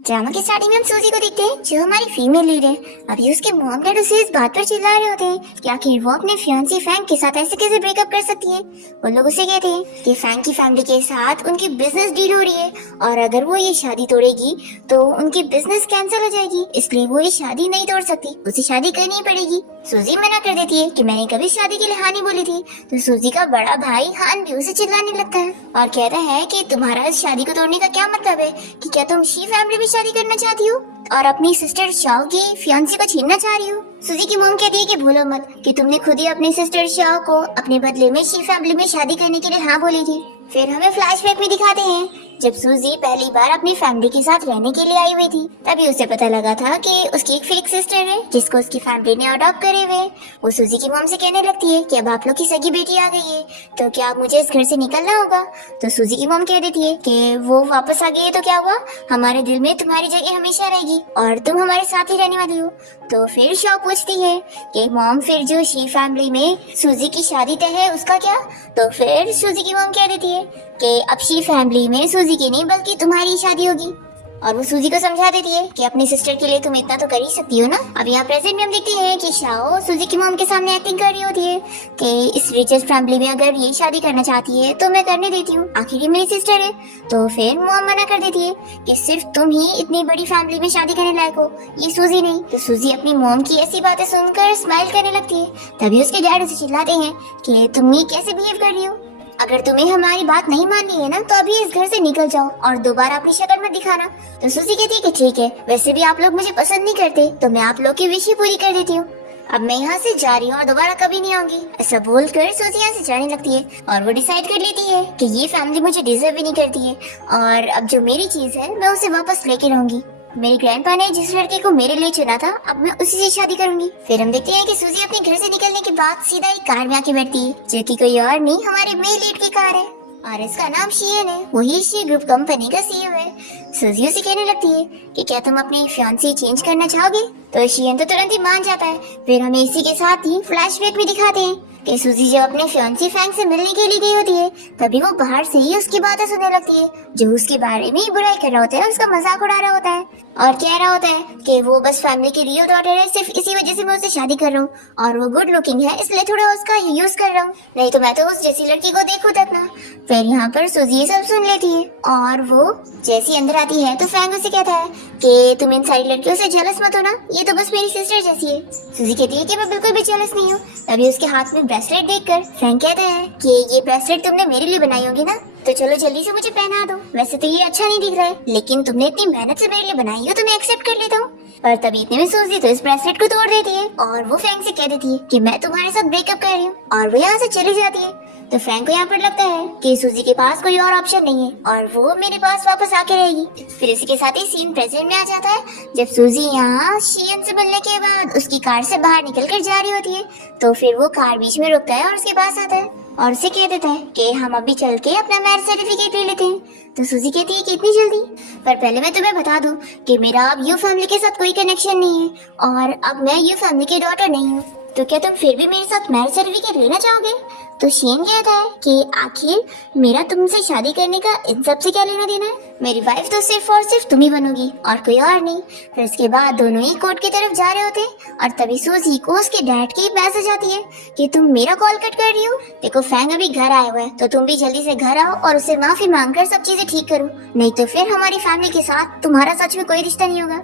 Drama की starting में हम सूजी को देखते हैं जो हमारी फीमेल लीड है। अभी उसके मॉम डैड उसे इस बात पर चिल्ला रहे होते हैं कि आखिर वो अपने फियांसी फैंग के साथ ऐसे कैसे ब्रेकअप कर सकती है। वो लोग उसे कहते हैं कि फैंग की फैमिली के साथ उनकी बिजनेस डील हो रही है और अगर वो ये शादी तोड़ेगी तो उनकी बिजनेस कैंसिल हो जाएगी, इसलिए वो ये शादी नहीं तोड़ सकती, उसे शादी करनी पड़ेगी। सूजी मना कर देती है कि मैंने कभी शादी के लिए हाँ नहीं बोली थी। तो सूजी का बड़ा भाई हान भी उसे चिल्लाने लगता है और कहता है कि तुम्हारा इस शादी को तोड़ने का क्या मतलब है, कि क्या तुम शी फैमिली में शादी करना चाहती हो और अपनी सिस्टर शाओ की फियांसी को छीनना चाह रही हो। सूजी की मॉम कहती है कि भूलो मत कि तुमने खुद ही अपनी सिस्टर शाओ को अपने बदले में शी फैमिली में शादी करने के लिए हाँ बोली थी। फिर हमें फ्लैशबैक में दिखाते हैं जब सूजी पहली बार अपनी फैमिली के साथ रहने के लिए आई हुई थी। तभी उसे पता लगा था कि उसकी एक फेक सिस्टर है जिसको उसकी फैमिली ने अडॉप्ट करे हुए। वो सूजी की मॉम से कहने लगती है कि अब आप लोग की सगी बेटी आ गई है तो क्या अब मुझे इस घर से निकलना होगा। तो सूजी की मॉम कह देती है कि वो वापस आ गई है तो क्या हुआ, हमारे दिल में तुम्हारी जगह हमेशा रहेगी और तुम हमारे साथ ही रहने वाली हो। तो फिर शॉ पूछती है कि मॉम फिर जो शी फैमिली में सूजी की शादी तय है उसका क्या। तो फिर सूजी की मॉम कह देती है कि अब शी फैमिली में सूजी की नहीं बल्कि तुम्हारी शादी होगी। और वो सूजी को समझा देती है कि अपनी सिस्टर के लिए तुम इतना तो कर ही सकती हो ना। अब यहाँ प्रेजेंट में हम देखते हैं कि शाओ सूजी की मॉम के सामने एक्टिंग कर रही होती है कि इस रिचेस्ट फैमिली में अगर ये शादी करना चाहती है तो मैं करने देती हूँ, आखिर ये मेरी सिस्टर है। तो फिर मॉम मना कर देती है कि सिर्फ तुम ही इतनी बड़ी फैमिली में शादी करने लायक हो, ये सूजी नहीं। तो सूजी अपनी मॉम की ऐसी बातें सुनकर स्माइल करने लगती है। तभी उसके डैड उसे चिल्लाते हैं कि तुम ये कैसे बिहेव कर रही हो, अगर तुम्हें हमारी बात नहीं माननी है ना तो अभी इस घर से निकल जाओ और दोबारा अपनी शक्ल मत दिखाना। तो सूजी कहती है कि ठीक है, वैसे भी आप लोग मुझे पसंद नहीं करते तो मैं आप लोग की विश ही पूरी कर देती हूँ, अब मैं यहाँ से जा रही हूँ और दोबारा कभी नहीं आऊंगी। ऐसा बोलकर सूजी यहाँ से जाने लगती है और वो डिसाइड कर लेती है कि ये फैमिली मुझे डिजर्व भी नहीं करती है और अब जो मेरी चीज है मैं उसे वापस लेके रहूंगी। मेरे ग्रैंडपा ने जिस लड़के को मेरे लिए चुना था अब मैं उसी से शादी करूंगी। फिर हम देखते हैं कि सूजी अपने घर से निकलने के बाद सीधा एक कार में आके बैठती है जो कि कोई और नहीं हमारे मेल लीड की कार है और इसका नाम शियन है, वही शी ग्रुप कंपनी का सीईओ है। सूजी उसे कहने लगती है कि क्या तुम अपनी फियांसी चेंज करना चाहोगे। तो शियन तो तुरंत ही मान जाता है। फिर हमें इसी के साथ ही फ्लैशबैक में दिखाते हैं कि सूजी जब अपने फियांसी फैंग से मिलने के लिए गई होती है तभी वो बाहर से ही उसकी बातें सुनने लगती है जो उसके बारे में ही बुराई कर रहा होता है, उसका मजाक उड़ा रहा होता है और कह रहा होता है कि वो बस फैमिली की रियल डॉटर है, सिर्फ इसी वजह से मैं उससे शादी कर रहा हूँ और वो गुड लुकिंग है इसलिए थोड़ा उसका यूज कर रहा हूँ, नहीं तो मैं तो उस जैसी लड़की को देखूं तक ना। फिर यहाँ पर सूजी ये सब सुन लेती है और वो जैसी अंदर आती है तो फैंग उसे कहता है कि तुम इन सारी लड़कियों से जेलस मत हो ना, ये तो बस मेरी सिस्टर जैसी है। सूजी कहती है कि मैं बिल्कुल भी जेलस नहीं हूँ। तभी उसके हाथ में ब्रेसलेट देखकर फैंग कहता है कि ये ब्रेसलेट तुमने मेरे लिए बनाई होगी ना, तो चलो जल्दी से मुझे पहना दो, वैसे तो ये अच्छा नहीं दिख रहा है लेकिन तुमने इतनी मेहनत से मेरे लिए बनाई हो तो मैं एक्सेप्ट कर लेता हूँ। पर तभी इतने में सूजी तो इस ब्रेसलेट को तोड़ देती है और वो फैंग से कह देती है कि मैं तुम्हारे साथ ब्रेकअप कर रही हूँ और वो यहाँ से चली जाती है। तो फैंग को यहाँ पर लगता है कि सूजी के पास कोई और ऑप्शन नहीं है और वो मेरे पास वापस आके रहेगी। फिर इसी के साथ ही सीन प्रेजेंट में आ जाता है जब सूजी यहाँ शियन से मिलने के बाद उसकी कार से बाहर निकल कर जा रही होती है। तो फिर वो कार बीच में रुकता है और उसके पास आता है और उसे कह देता है कि हम अभी चल के अपना मैरिज सर्टिफिकेट ले लेते हैं। तो सूजी कहती है कि इतनी जल्दी, पर पहले मैं तुम्हें बता दूं कि मेरा अब यू फैमिली के साथ कोई कनेक्शन नहीं है और अब मैं यू फैमिली की डॉटर नहीं हूँ, तो क्या तुम फिर भी मेरे साथ मैरिज सर्टिफिकेट लेना चाहोगे। तो शेन कहता है कि आखिर मेरा तुमसे शादी करने का इन सब से क्या लेना देना है, मेरी वाइफ तो सिर्फ और सिर्फ तुम ही बनोगी और कोई और नहीं। फिर इसके बाद दोनों ही कोर्ट की तरफ जा रहे होते और तभी सूजी को उसके डैड की मैसेज आती है कि तुम मेरा कॉल कट कर रही हो, देखो फैंग अभी घर आया हुआ है तो तुम भी जल्दी से घर आओ और उसे माफी मांग कर सब चीजें ठीक करो, नहीं तो फिर हमारी फैमिली के साथ तुम्हारा सच में कोई रिश्ता नहीं होगा।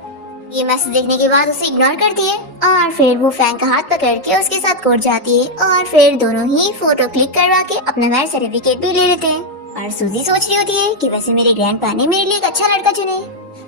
ये मैसेज देखने के बाद उसे इग्नोर करती है और फिर वो फैंग का हाथ पकड़ के उसके साथ कोर्ट जाती है और फिर दोनों ही फोटो क्लिक करवा के अपना मैरिज सर्टिफिकेट भी ले लेते हैं। और सूजी सोच रही होती है कि वैसे मेरे ग्रैंडपा ने मेरे लिए एक अच्छा लड़का चुने।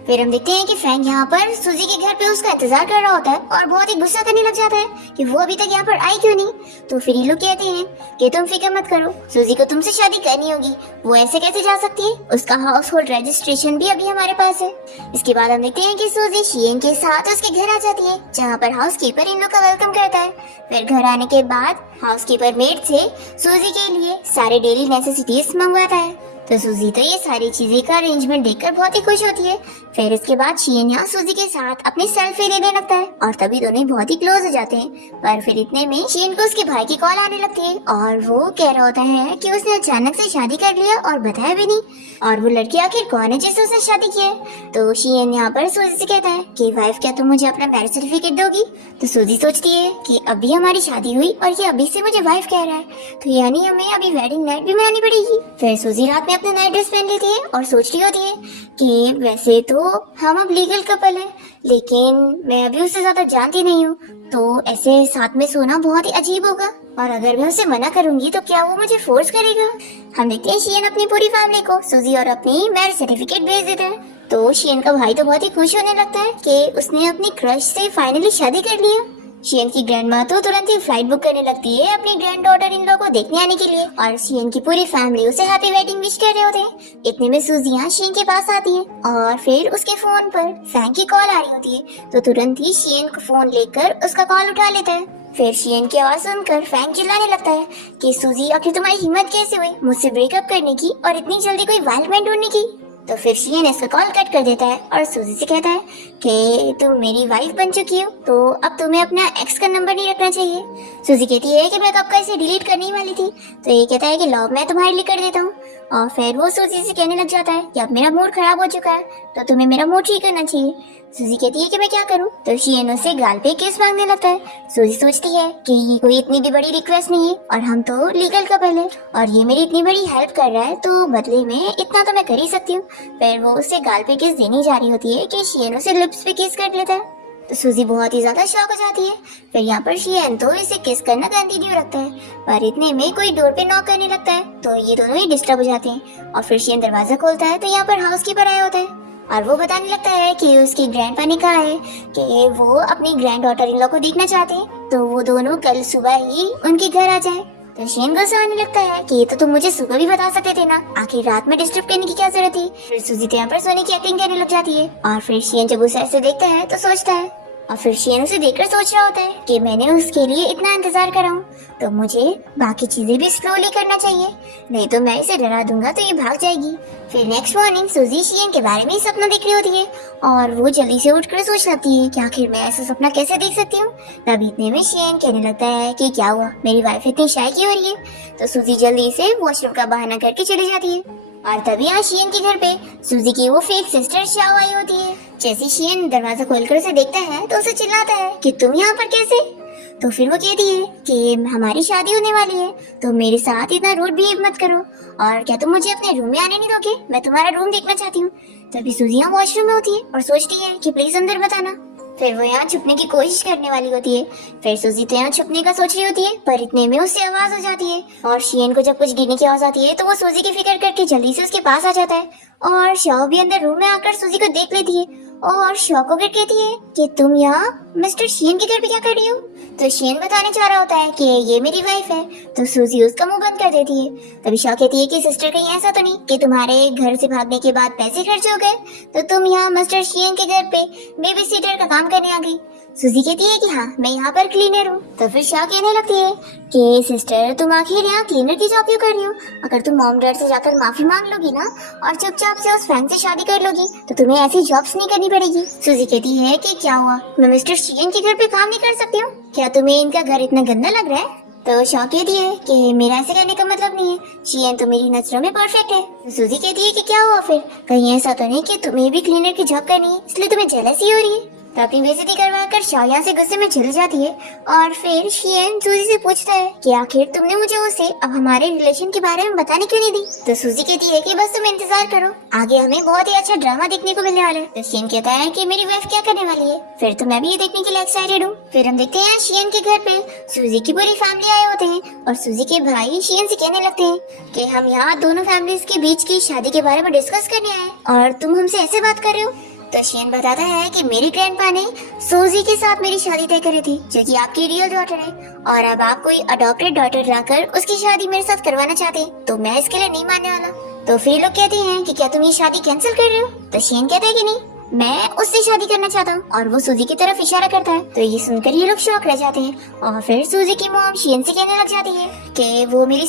फिर हम देखते हैं कि फैंग यहाँ पर सूजी के घर पे उसका इंतजार कर रहा होता है और बहुत ही गुस्सा करने लग जाता है कि वो अभी तक यहाँ पर आई क्यों नहीं। तो फिर ये लोग कहते हैं कि तुम फिक्र मत करो, सूजी को तुमसे शादी करनी होगी, वो ऐसे कैसे जा सकती है, उसका हाउस होल्ड रजिस्ट्रेशन भी अभी हमारे पास है। इसके बाद हम देखते हैं कि सूजी शियन के साथ उसके घर आ जाती है जहाँ पर हाउसकीपर इन लोग का वेलकम करता है। फिर घर आने के बाद हाउसकीपर मेड से सूजी के लिए सारे डेली नेसेसिटीज मंगवाता है। तो सूजी तो ये सारी चीजें का अरेंजमेंट देखकर बहुत ही खुश होती है। फिर उसके बाद शियन यहाँ सूजी के साथ अपनी सेल्फी लेने लगता है और तभी दोनों बहुत ही क्लोज हो जाते हैं। पर फिर इतने में शियन को उसके भाई की कॉल आने लगती है और वो कह रहा होता है कि उसने अचानक से शादी कर लिया और बताया भी नहीं, और वो लड़की आखिर कौन है जिससे उसने शादी की है। तो शियन यहाँ पर सूजी से कहता है कि वाइफ क्या तुम मुझे अपना मैरिज सर्टिफिकेट दोगी। तो सूजी सोचती है कि अभी हमारी शादी हुई और ये अभी से मुझे वाइफ कह रहा है, तो यानी हमें अभी वेडिंग नाइट भी मनानी पड़ेगी। फिर सूजी रात में अपना नाइट ड्रेस पहन लेती है और सोच रही होती है कि वैसे तो हम अब लीगल कपल है, लेकिन मैं अभी उससे ज्यादा जानती नहीं हूँ, तो ऐसे साथ में सोना बहुत ही अजीब होगा, और अगर मैं उसे मना करूंगी तो क्या वो मुझे फोर्स करेगा। हम देखते हैं शियन अपनी पूरी फैमिली को सूजी और अपनी मैरिज सर्टिफिकेट भेज देता है। तो शियन का भाई तो बहुत ही खुश होने लगता है कि उसने अपनी क्रश से फाइनली शादी कर लिया। शियन की ग्रैंड माँ तो तुरंत ही फ्लाइट बुक करने लगती है अपनी ग्रैंड डॉटर इन लॉ को देखने आने के लिए, और शियन की पूरी फैमिली उसे हैप्पी वेडिंग विश कर रहे होते हैं। इतने में सूजी यहाँ शियन के पास आती है और फिर उसके फोन पर फैंग की कॉल आ रही होती है। तो तुरंत ही शियन को फोन लेकर उसका कॉल उठा लेता है। फिर शियन की आवाज सुनकर फैंग चिल्लाने लगता है कि सूजी आखिर तुम्हारी हिम्मत कैसे हुई मुझसे ब्रेकअप करने की और इतनी जल्दी कोई वाइल्ड मैन ढूंढने की। तो फिर शियन इसका कॉल कट कर देता है और सूजी से कहता है कि तुम मेरी वाइफ बन चुकी हो, तो अब तुम्हें अपना एक्स का नंबर नहीं रखना चाहिए। सूजी कहती है कि मैं कब का इसे डिलीट करने ही वाली थी। तो ये कहता है कि लो मैं तुम्हारे लिए कर देता हूँ, और फिर वो सूजी से कहने लग जाता है कि अब मेरा मूड खराब हो चुका है, तो तुम्हें मेरा मूड ठीक करना चाहिए। सूजी कहती है कि मैं क्या करूं, तो शियन उससे गाल पे किस मांगने लगता है। सूजी सोचती है कि ये कोई इतनी भी बड़ी रिक्वेस्ट नहीं है और हम तो लीगल कपल है, और ये मेरी इतनी बड़ी हेल्प कर रहा है, तो बदले में इतना तो मैं कर ही सकती हूँ। फिर वो उससे गाल पे किस देने जा रही होती है कि शियन उसे लिप्स पे किस कर लेता है। तो सूजी बहुत ही ज्यादा शॉक हो जाती है। फिर यहाँ पर शियन तो इसे किस करना कंटिन्यू रखता है, पर इतने में कोई डोर पे नॉक करने लगता है, तो ये दोनों ही डिस्टर्ब हो जाते हैं। और फिर शियन दरवाजा खोलता है तो यहाँ पर हाउसकीपर आया होता है और वो बताने लगता है कि उसकी ग्रैंडपा ने कहा है कि वो अपनी ग्रैंड डॉटर इन लॉ को देखना चाहते हैं, तो वो दोनों कल सुबह ही उनके घर आ जाए। तो शियन गुस्सा आने लगता है कि ये तो तुम मुझे सुबह भी बता सकते थे ना, आखिर रात में डिस्टर्ब करने की क्या जरूरत थी। फिर सूजी तो यहाँ पर सोने की एक्टिंग करने लग जाती है, और फिर शियन जब उसे ऐसे देखता है तो सोचता है, और फिर शियन उसे देखकर सोच रहा होता है कि मैंने उसके लिए इतना इंतजार करा हूँ, तो मुझे बाकी चीजें भी स्लोली करना चाहिए, नहीं तो मैं इसे डरा दूंगा तो ये भाग जाएगी। फिर नेक्स्ट मॉर्निंग सूजी शियन के बारे में ही सपना देख रही होती है और वो जल्दी से उठकर सोच लगती है कि आखिर मैं ऐसा सपना कैसे देख सकती हूँ। तब इतने में शियन कहने लगता है कि क्या हुआ, मेरी वाइफ इतनी शाय क्यों हो रही है। तो सूजी जल्दी से वॉशरूम का बहाना करके चली जाती है, और तभी यहाँ शियन के घर पे सूजी की वो फेक सिस्टर शाओ आई होती है। जैसे शियन दरवाजा खोलकर उसे देखता है तो उसे चिल्लाता है कि तुम यहाँ पर कैसे। तो फिर वो कहती है कि हमारी शादी होने वाली है, तो मेरे साथ इतना रूड बिहेव मत करो, और क्या तुम मुझे अपने रूम में आने नहीं दोगे, मैं तुम्हारा रूम देखना चाहती हूँ। तभी सूजी यहाँ वॉशरूम में होती है और सोचती है कि प्लीज अंदर बताना। फिर वो यहाँ छुपने की कोशिश करने वाली होती है। फिर सूजी तो यहाँ छुपने का सोच रही होती है, पर इतने में उससे आवाज हो जाती है, और शियन को जब कुछ गिरने की आवाज आती है तो वो सूजी की फिक्र करके जल्दी से उसके पास आ जाता है, और शाओ भी अंदर रूम में आकर सूजी को देख लेती है और शॉक होकर कहती है कि तुम यहाँ मिस्टर शियन के घर पे क्या कर रही हो। तो शियन बताने चाह रहा होता है कि ये मेरी वाइफ है, तो सूजी उसका मुंह बंद कर देती है। तभी शॉक कहती है कि सिस्टर कहीं ऐसा तो नहीं कि तुम्हारे घर से भागने के बाद पैसे खर्च हो गए, तो तुम यहाँ मिस्टर शियन के घर पे बेबी सीटर का काम करने आ गई। सूजी कहती है कि हाँ मैं यहाँ पर क्लीनर हूँ। तो फिर शाह कहने लगती है कि सिस्टर तुम आखिर यहाँ क्लीनर की जॉब क्यों कर रही हो, अगर तुम मॉम डैड से जाकर माफी मांग लोगी ना और चुपचाप से उस फैंग से शादी कर लोगी तो तुम्हें ऐसी जॉब्स नहीं करनी पड़ेगी। सूजी कहती है कि क्या हुआ, मैं मिस्टर शियन के घर पे काम नहीं कर सकती हूँ, क्या तुम्हें इनका घर इतना गंदा लग रहा है। तो शॉ कहती है कि मेरा ऐसे कहने का मतलब नहीं है, शियन तो मेरी नजरों में परफेक्ट है। तो सूजी कहती है कि क्या हुआ फिर, कहीं ऐसा तो नहीं कि तुम्हें भी क्लीनर की जॉब करनी है इसलिए तुम्हें जेलसी हो रही है। तो अपनी बेइज्जती करवा कर शॉ यहाँ से गुस्से में चली जाती है, और फिर शियन सूजी से पूछता है कि आखिर तुमने मुझे उसे अब हमारे रिलेशन के बारे में बताने क्यों नहीं दी। तो सूजी कहती है कि बस तुम इंतजार करो, आगे हमें बहुत ही अच्छा ड्रामा देखने को मिलने वाला है। तो शियन कहता है कि मेरी वाइफ क्या करने वाली है, फिर तो मैं भी ये देखने के लिए एक्साइटेड हूँ। फिर हम देखते हैं शियन के घर पे सूजी की पूरी फैमिली आए होते हैं, और सूजी के भाई शियन से कहने लगते हैं कि हम यहाँ दोनों फैमिलीज के बीच की शादी के बारे में डिस्कस करने आए और तुम हमसे ऐसे बात कर रहे हो। तो शियन बताता है कि मेरी ग्रैंडपा ने सूजी के साथ मेरी शादी तय करी थी, जो कि आपकी रियल डॉटर है, और अब आप कोई अडॉप्टेड डॉटर लाकर उसकी शादी मेरे साथ करवाना चाहते हैं, तो मैं इसके लिए नहीं मानने वाला। तो फिर लोग कहते हैं कि क्या तुम ये शादी कैंसिल कर रहे हो। तो शियन कहता है कि नहीं, मैं उससे शादी करना चाहता हूँ। और वो सूजी की तरफ इशारा करता है। तो ये सुनकर ये लोग शॉक रह जाते हैं और फिर सूजी की मॉम शियन से कहने लग जाती है कि वो मेरी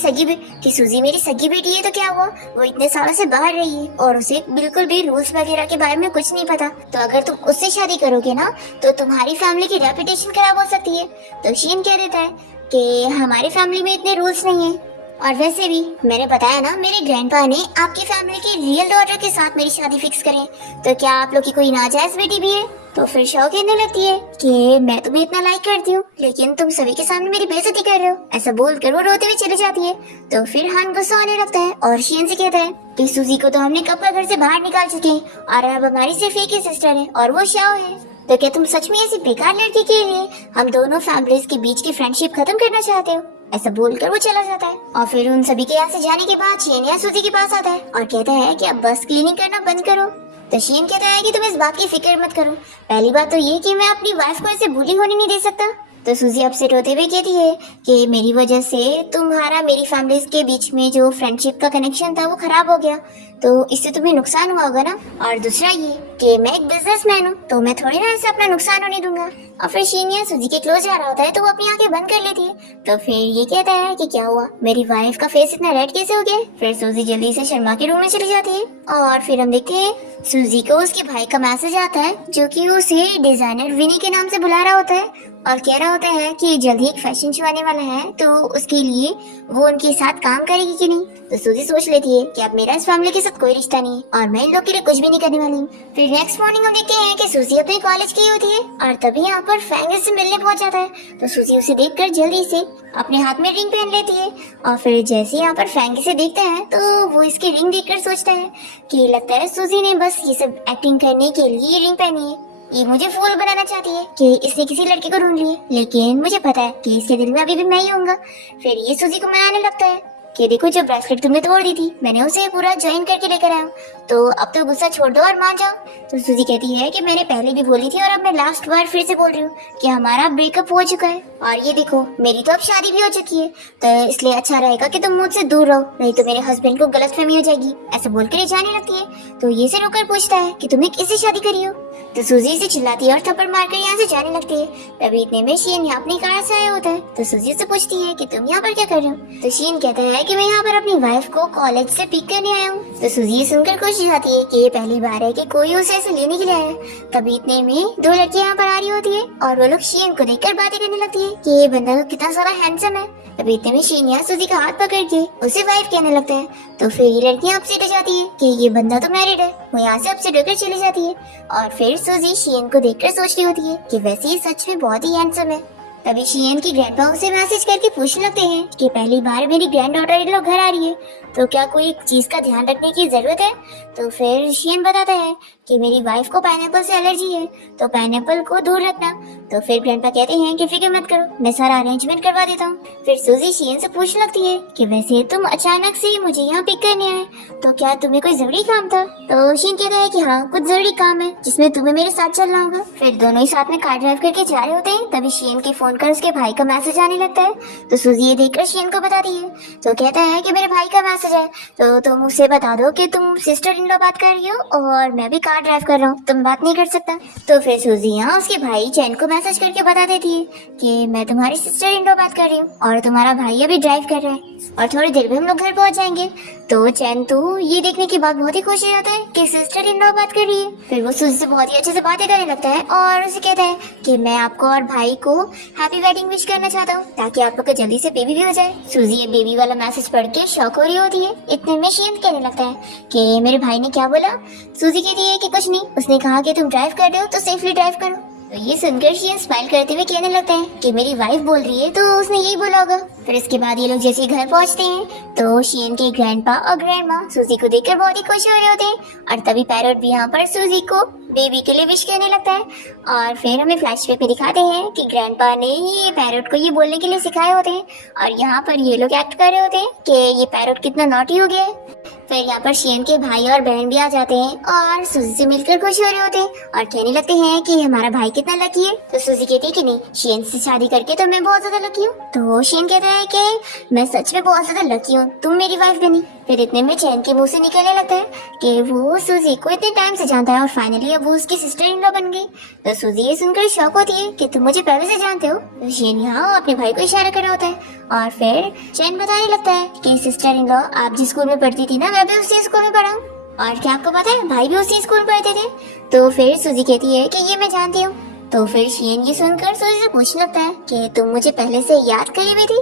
कि सूजी मेरी सगी बेटी है तो क्या हुआ, वो इतने सालों से बाहर रही है और उसे बिल्कुल भी रूल्स वगैरह के बारे में कुछ नहीं पता। तो अगर तुम उससे शादी करोगे ना तो तुम्हारी फैमिली की रेपुटेशन खराब हो सकती है। तो शियन कह देता है कि हमारी फैमिली में इतने रूल्स नहीं है, और वैसे भी मैंने बताया ना मेरे ग्रैंडपा ने आपकी फैमिली की रियल डॉटर के साथ मेरी शादी फिक्स करें, तो क्या आप लोग की कोई नाजायज बेटी भी है। तो फिर शो कहने लगती है कि मैं तुम्हें इतना लाइक करती हूँ लेकिन तुम सभी के सामने मेरी बेइज्जती कर रहे हो। ऐसा बोलकर वो रोते हुए चली जाती है। तो फिर हान गुस्सा आने लगता है और शियन से कहता है कि सूजी को तो हमने कब का घर से बाहर निकाल चुके हैं और अब हमारी सिर्फ एक ही सिस्टर है और वो शाओ है। तो क्या तुम सच में ऐसी बेकार लड़की के लिए हम दोनों फैमिलीज के बीच की फ्रेंडशिप खत्म करना चाहते हो। ऐसा बोलकर वो चला जाता है और फिर उन सभी के यहाँ से जाने के बाद शियन या सूजी के पास आता है और कहता है कि अब बस क्लीनिंग करना बंद करो। तो शियन कहता है कि तुम इस बात की फिक्र मत करो, पहली बात तो ये कि मैं अपनी वाइफ को ऐसे बुली होने नहीं दे सकता। तो सूजी अपसेट होते हुए कहती है कि मेरी वजह से तुम्हारा मेरी फैमिलीज के बीच में जो फ्रेंडशिप का कनेक्शन था वो खराब हो गया, तो इससे तुम्हें नुकसान हुआ होगा ना। और दूसरा ये कि मैं एक बिजनेसमैन हूँ तो मैं थोड़ी ना ऐसे अपना नुकसान होने दूंगा। और फिर शियन सूजी के क्लोज जा रहा होता है तो वो अपनी आंखें बंद कर लेती है। तो फिर ये कहता है कि क्या हुआ, मेरी वाइफ का फेस इतना रेड कैसे हो गया। फिर सूजी जल्दी से शर्मा के रूम में चली जाती है और फिर हम देखते हैं सूजी को उसके भाई का मैसेज आता है जो कि उसे डिजाइनर विनी के नाम से बुला रहा होता है और कह रहा होता है कि जल्दी एक फैशन शो आने वाला है तो उसके लिए वो उनके साथ काम करेगी कि नहीं। तो सूजी सोच लेती है कि अब मेरा इस फैमिली के साथ कोई रिश्ता नहीं है और मैं इन लोग के लिए कुछ भी नहीं करने वाली हूँ। फिर नेक्स्ट मॉर्निंग हम देखते हैं कि सूजी अपने कॉलेज की होती है और तभी यहाँ पर फैंग से मिलने पहुंच जाता है। तो सूजी उसे देखकर जल्दी से अपने हाथ में रिंग पहन लेती है और फिर जैसे यहाँ पर फैंग से देखता है तो वो इसकी रिंग देखकर सोचता है कि लगता है सूजी ने बस ये सब एक्टिंग करने के लिए रिंग पहनी है, ये मुझे फूल बनाना चाहती है कि इसने किसी लड़के को ढूंढ लिया, लेकिन मुझे पता है कि इसके दिल में अभी भी मैं ही होऊंगा। फिर ये सूजी को मनाने लगता है कि देखो जो ब्रेसलेट तुमने तोड़ दी थी मैंने उसे पूरा ज्वाइन करके लेकर आया हूँ, तो अब तो गुस्सा छोड़ दो और मान जाओ। तो सूजी कहती है कि मैंने पहले भी बोली थी और अब मैं लास्ट बार फिर से बोल रही हूँ कि हमारा ब्रेकअप हो चुका है और ये देखो मेरी तो अब शादी भी हो चुकी है, तो इसलिए अच्छा रहेगा कि तुम मुझसे दूर रहो, नहीं तो मेरे हस्बैंड को गलतफहमी हो जाएगी। ऐसा बोलकर ये जाने लगती है। तो ये से रुककर पूछता है कि तुम्हें किससे शादी करी हो। तो सूजी से चिल्लाती है और थप्पड़ मारकर यहाँ से जाने लगती है। तभी इतने में शियन यहाँ अपनी कार से आया होता है। तो सूजी से पूछती है कि तुम यहाँ पर क्या कर रहे हो। तो शियन कहता है कि मैं यहाँ पर अपनी वाइफ को कॉलेज से पिक करने आया हूँ। तो सूजी ये सुनकर खुश हो जाती है कि ये पहली बार है कि कोई उसे ऐसे लेने के लिए आया। तभी इतने में दो लड़कियां यहाँ पर आ रही होती है और वो लोग शियन को देखकर बातें करने लगती है कि ये बंदा कितना सारा हैंडसम है। तभी इतने में शियन यहाँ सूजी का हाथ पकड़ के उसे वाइफ कहने लगता है। तो फिर ये लड़कियां अपसेट हो जाती है कि ये बंदा तो मैरिड है, वो यहाँ से अपसेट होकर चली जाती है। और फिर सूजी शियन को देखकर सोच रही होती है कि वैसे ही सच में बहुत ही हैंडसम है। तभी शियन की ग्रैंडपा उसे मैसेज करके पूछने लगते हैं कि पहली बार मेरी ग्रैंड डॉटर इन लोग घर आ रही है तो क्या कोई चीज का ध्यान रखने की जरूरत है। तो फिर शियन बताता है कि मेरी वाइफ को पाइनएप्पल से एलर्जी है तो पाइनएप्पल को दूर रखना। तो फिर ग्रैंडपा कहते हैं कि फिक्र मत करो, मैं सारा अरेंजमेंट करवा देता हूँ। फिर सूजी शियन से पूछने लगती है कि वैसे तुम अचानक से मुझे यहाँ पिक करने आए तो क्या तुम्हें कोई जरूरी काम था। तो शियन कहता है कि हाँ कुछ जरूरी काम है जिसमें तुम्हें मेरे साथ चलना होगा। फिर दोनों ही साथ में कार ड्राइव करके जा रहे होते हैं। तभी शियन के फोन कर उसके भाई का मैसेज आने लगता है। तो सूजी ये देखकर शियन को बताती है। तो कहता है कि मेरे भाई का मैसेज है तो तुम उसे बता दो कि तुम सिस्टर इन लॉ बात कर रही हो और मैं भी कार ड्राइव कर रहा हूँ, तुम बात नहीं कर सकता। तो फिर सूजी यहाँ उसके भाई चैन को मैसेज करके बता देती है कि मैं तुम्हारी सिस्टर इन लॉ बात कर रही हूँ और तुम्हारा भाई अभी ड्राइव कर रहा है और थोड़ी देर में हम लोग घर पहुंच जाएंगे। तो चैन तो ये देखने के बाद बहुत ही खुश हो जाता है कि सिस्टर इन लॉ बात कर रही है। फिर वो सूजी से बहुत ही अच्छे से बातें करने लगता है और उसे कहता है कि मैं आपको और भाई को हैप्पी वेडिंग विश करना चाहता हूँ ताकि आप लोग का जल्दी से बेबी भी हो जाए। सूजी ये बेबी वाला मैसेज पढ़ के शॉक हो रही होती है। इतने में शियन कहने लगता है कि मेरे भाई ने क्या बोला। सूजी कहती है कि कुछ नहीं, उसने कहा कि तुम ड्राइव कर रहे हो तो सेफली ड्राइव करो। तो ये सुनकर शियन स्माइल करते हुए कहने लगता है कि मेरी वाइफ बोल रही है तो उसने यही बोला होगा। फिर इसके बाद ये लोग जैसे घर पहुंचते हैं तो शियन के ग्रैंडपा और ग्रैंडमा सूजी को देखकर बहुत ही खुश हो रहे होते हैं और तभी पैरट भी यहाँ पर सूजी को बेबी के लिए विश करने लगता है। और फिर हमें फ्लैशबैक में दिखाते हैं कि ग्रैंडपा ने ये पैरट को ये बोलने के लिए सिखाए होते हैं और यहाँ पर ये लोग एक्ट कर रहे होते हैं कि ये पैरट कितना नॉटी हो गया है। फिर यहाँ पर शियन के भाई और बहन भी आ जाते हैं और सूजी से मिलकर खुश हो रहे होते हैं और कहने लगते हैं कि हमारा भाई कितना लकी है। तो सूजी कहती है कि नहीं, शियन से शादी करके तो मैं बहुत ज्यादा लकी हूँ। तो शियन कहता है कि मैं सच में बहुत ज्यादा लकी हूँ, तुम मेरी वाइफ बनी। फिर इतने में चैन के मुंह से निकलने लगता है कि वो सूजी को इतने टाइम से जानता है और फाइनली अब वो उसकी सिस्टर इन लॉ बन गई। तो सूजी ये सुनकर शॉक होती है कि तुम मुझे पहले से जानते हो। तो शियन यहाँ अपने भाई को इशारा कर रहा होता है और फिर चैन बताने लगता है कि सिस्टर इन लॉ, आप जिस स्कूल में पढ़ती थी ना, मैं भी उसी स्कूल में पढ़ा हूँ। और क्या आपको पता है, भाई भी उसी स्कूल में पढ़ते थे। तो फिर सूजी कहती है कि ये मैं जानती हूँ। तो फिर शियन ये सुनकर सूजी से पूछने लगता है कि तुम मुझे पहले से याद करी हुई थी।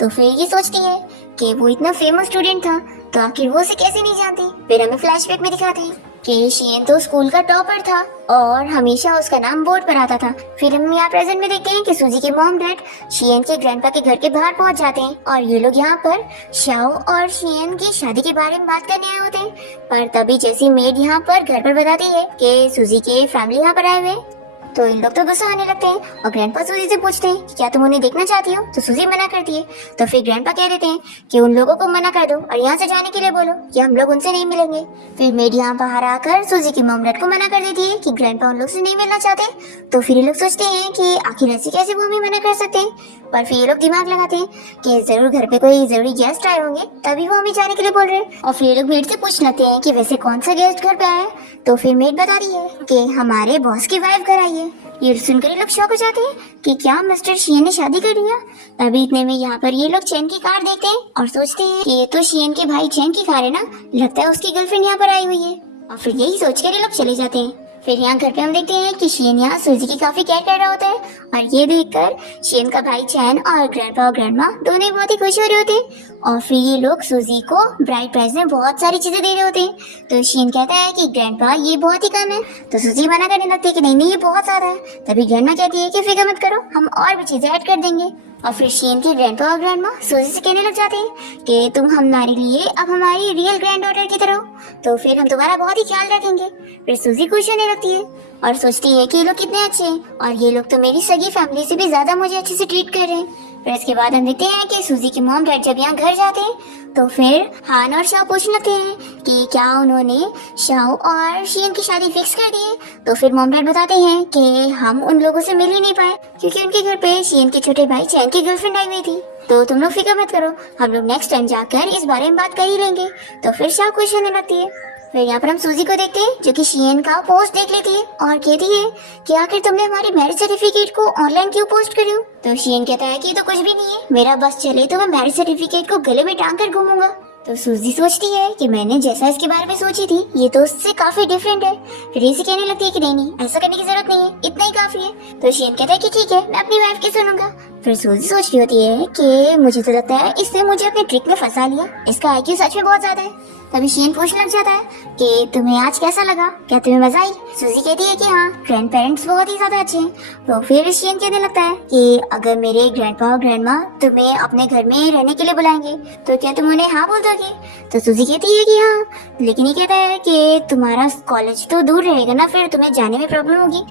तो फिर ये सोचती है कि वो इतना फेमस स्टूडेंट था तो आखिर वो उसे कैसे नहीं जानती। फिर हमें फ्लैशबैक में दिखाते हैं कि शियन तो स्कूल का टॉपर था और हमेशा उसका नाम बोर्ड पर आता था। फिर हम यहाँ प्रेजेंट में देखते हैं कि सूजी के मॉम डैड शियन के ग्रैंडपा के घर के बाहर पहुंच जाते हैं और ये लोग यहाँ पर शाओ और शियन की शादी के बारे में बात करने आए होते हैं। पर तभी जैसी मेड यहाँ पर घर पर बताती है कि सूजी के फैमिली यहाँ पर आए हुए हैं, तो इन लोग तो गुस्सा आने लगते हैं और ग्रैंडपा सूजी से पूछते हैं कि क्या तुम उन्हें देखना चाहती हो। तो सूजी मना करती है। तो फिर ग्रैंडपा कह देते हैं कि उन लोगों को मना कर दो और यहाँ से जाने के लिए बोलो कि हम लोग उनसे नहीं मिलेंगे। फिर मेड यहाँ बाहर आकर सूजी की मॉम डैड को मना कर देती है कि ग्रैंडपा उन लोग से नहीं मिलना चाहते। तो फिर ये लोग सोचते हैं कि आखिर ऐसे कैसे वो हमें मना कर सकते हैं। पर फिर ये लोग दिमाग लगाते हैं कि जरूर घर पे कोई जरूरी गेस्ट आए होंगे तभी वो हमें जाने के लिए बोल रहे हैं। और फिर ये लोग मेड से पूछ लेते हैं कि वैसे कौन सा गेस्ट घर पे आया है। तो फिर मेड बता रही है कि हमारे बॉस की वाइफ घर आई है। ये सुनकर ये लोग शॉक हो जाते हैं कि क्या मिस्टर शियन ने शादी कर लिया। तभी इतने में यहाँ पर ये लोग चैन की कार देखते हैं और सोचते हैं कि ये तो शियन के भाई चैन की कार है ना, लगता है उसकी गर्लफ्रेंड यहाँ पर आई हुई है। और फिर यही सोचकर ये लोग चले जाते हैं। फिर यहाँ घर पे हम देखते हैं कि शियन यहाँ सूजी की काफी केयर कर रहा होता है और ये देखकर शियन का भाई चैन और ग्रैंडपा और ग्रैंडमा दोनों बहुत ही खुश हो रहे होते हैं। और फिर ये लोग सूजी को ब्राइड प्राइज में बहुत सारी चीजें दे रहे होते हैं। तो शियन कहता है कि ग्रैंडपा ये बहुत ही कम है। तो सूजी मना करने लगती है कि नहीं नहीं, ये बहुत ज्यादा है। तभी ग्रैंडमा कहती है कि फिक्र मत करो, हम और भी चीजें ऐड कर देंगे। और फिर शियन के ग्रैंडपा और ग्रैंडमा सूजी से कहने लग जाते हैं कि तुम हमारे लिए अब हमारी रियल ग्रैंड डॉटर की तरह हो, तो फिर हम तुम्हारा बहुत ही ख्याल रखेंगे। फिर सूजी खुश होने लगती है और सोचती है कि ये लोग कितने अच्छे हैं और ये लोग तो मेरी सगी फैमिली से भी ज्यादा मुझे अच्छे से ट्रीट कर रहे हैं। फिर इसके बाद हम देखते हैं कि सूजी के मॉम डैड जब यहाँ घर जाते हैं तो फिर हान और शाओ पूछने लगते हैं कि क्या उन्होंने शाओ और शियन की शादी फिक्स कर दी है। तो फिर मॉम डैड बताते हैं कि हम उन लोगों से मिल ही नहीं पाए क्योंकि उनके घर पे शियन के छोटे भाई चैन की गर्लफ्रेंड आई हुई थी। तो तुम लोग फिक्र मत करो, हम लोग नेक्स्ट टाइम जाकर इस बारे में बात कर ही लेंगे। तो फिर शाओ खुश होने लगती है। फिर यहाँ पर हम सूजी को देखते हैं जो कि शियन का पोस्ट देख लेती है और कहती है कि आखिर तुमने हमारी मैरिज सर्टिफिकेट को ऑनलाइन क्यों पोस्ट करी हो। तो शियन कहता है कि ये तो कुछ भी नहीं है, मेरा बस चले तो मैं मैरिज सर्टिफिकेट को गले में टांग कर घूमूंगा। तो सूजी सोचती है कि मैंने जैसा इसके बारे में सोची थी ये तो उससे काफी डिफरेंट है। फिर इसे कहने लगती है कि नहीं नहीं, ऐसा करने की जरूरत नहीं है, इतना ही काफी है। तो शियन कहता है कि ठीक है, मैं अपनी वाइफ की सुनूंगा। फिर सूजी सोच रही होती है कि मुझे तो लगता है इसने मुझे अपने ट्रिक में फंसा लिया, इसका IQ सच में बहुत ज्यादा है। तभी शियन पूछने लग जाता है कि तुम्हें आज कैसा लगा, क्या तुम्हें मजा आई। सूजी कहती है कि हाँ, ग्रैंड पेरेंट्स बहुत ही ज्यादा अच्छे हैं। तो फिर शियन कहने लगता है कि अगर मेरे ग्रैंडपा और ग्रैंडमा तुम्हें अपने घर में रहने के लिए बुलाएंगे तो क्या तुम उन्हें हाँ बोल दोगे। तो सूजी कहती है कि हाँ, लेकिन ये कहता है कि तुम्हारा कॉलेज तो दूर रहेगा ना, फिर तुम्हें जाने में प्रॉब्लम होगी।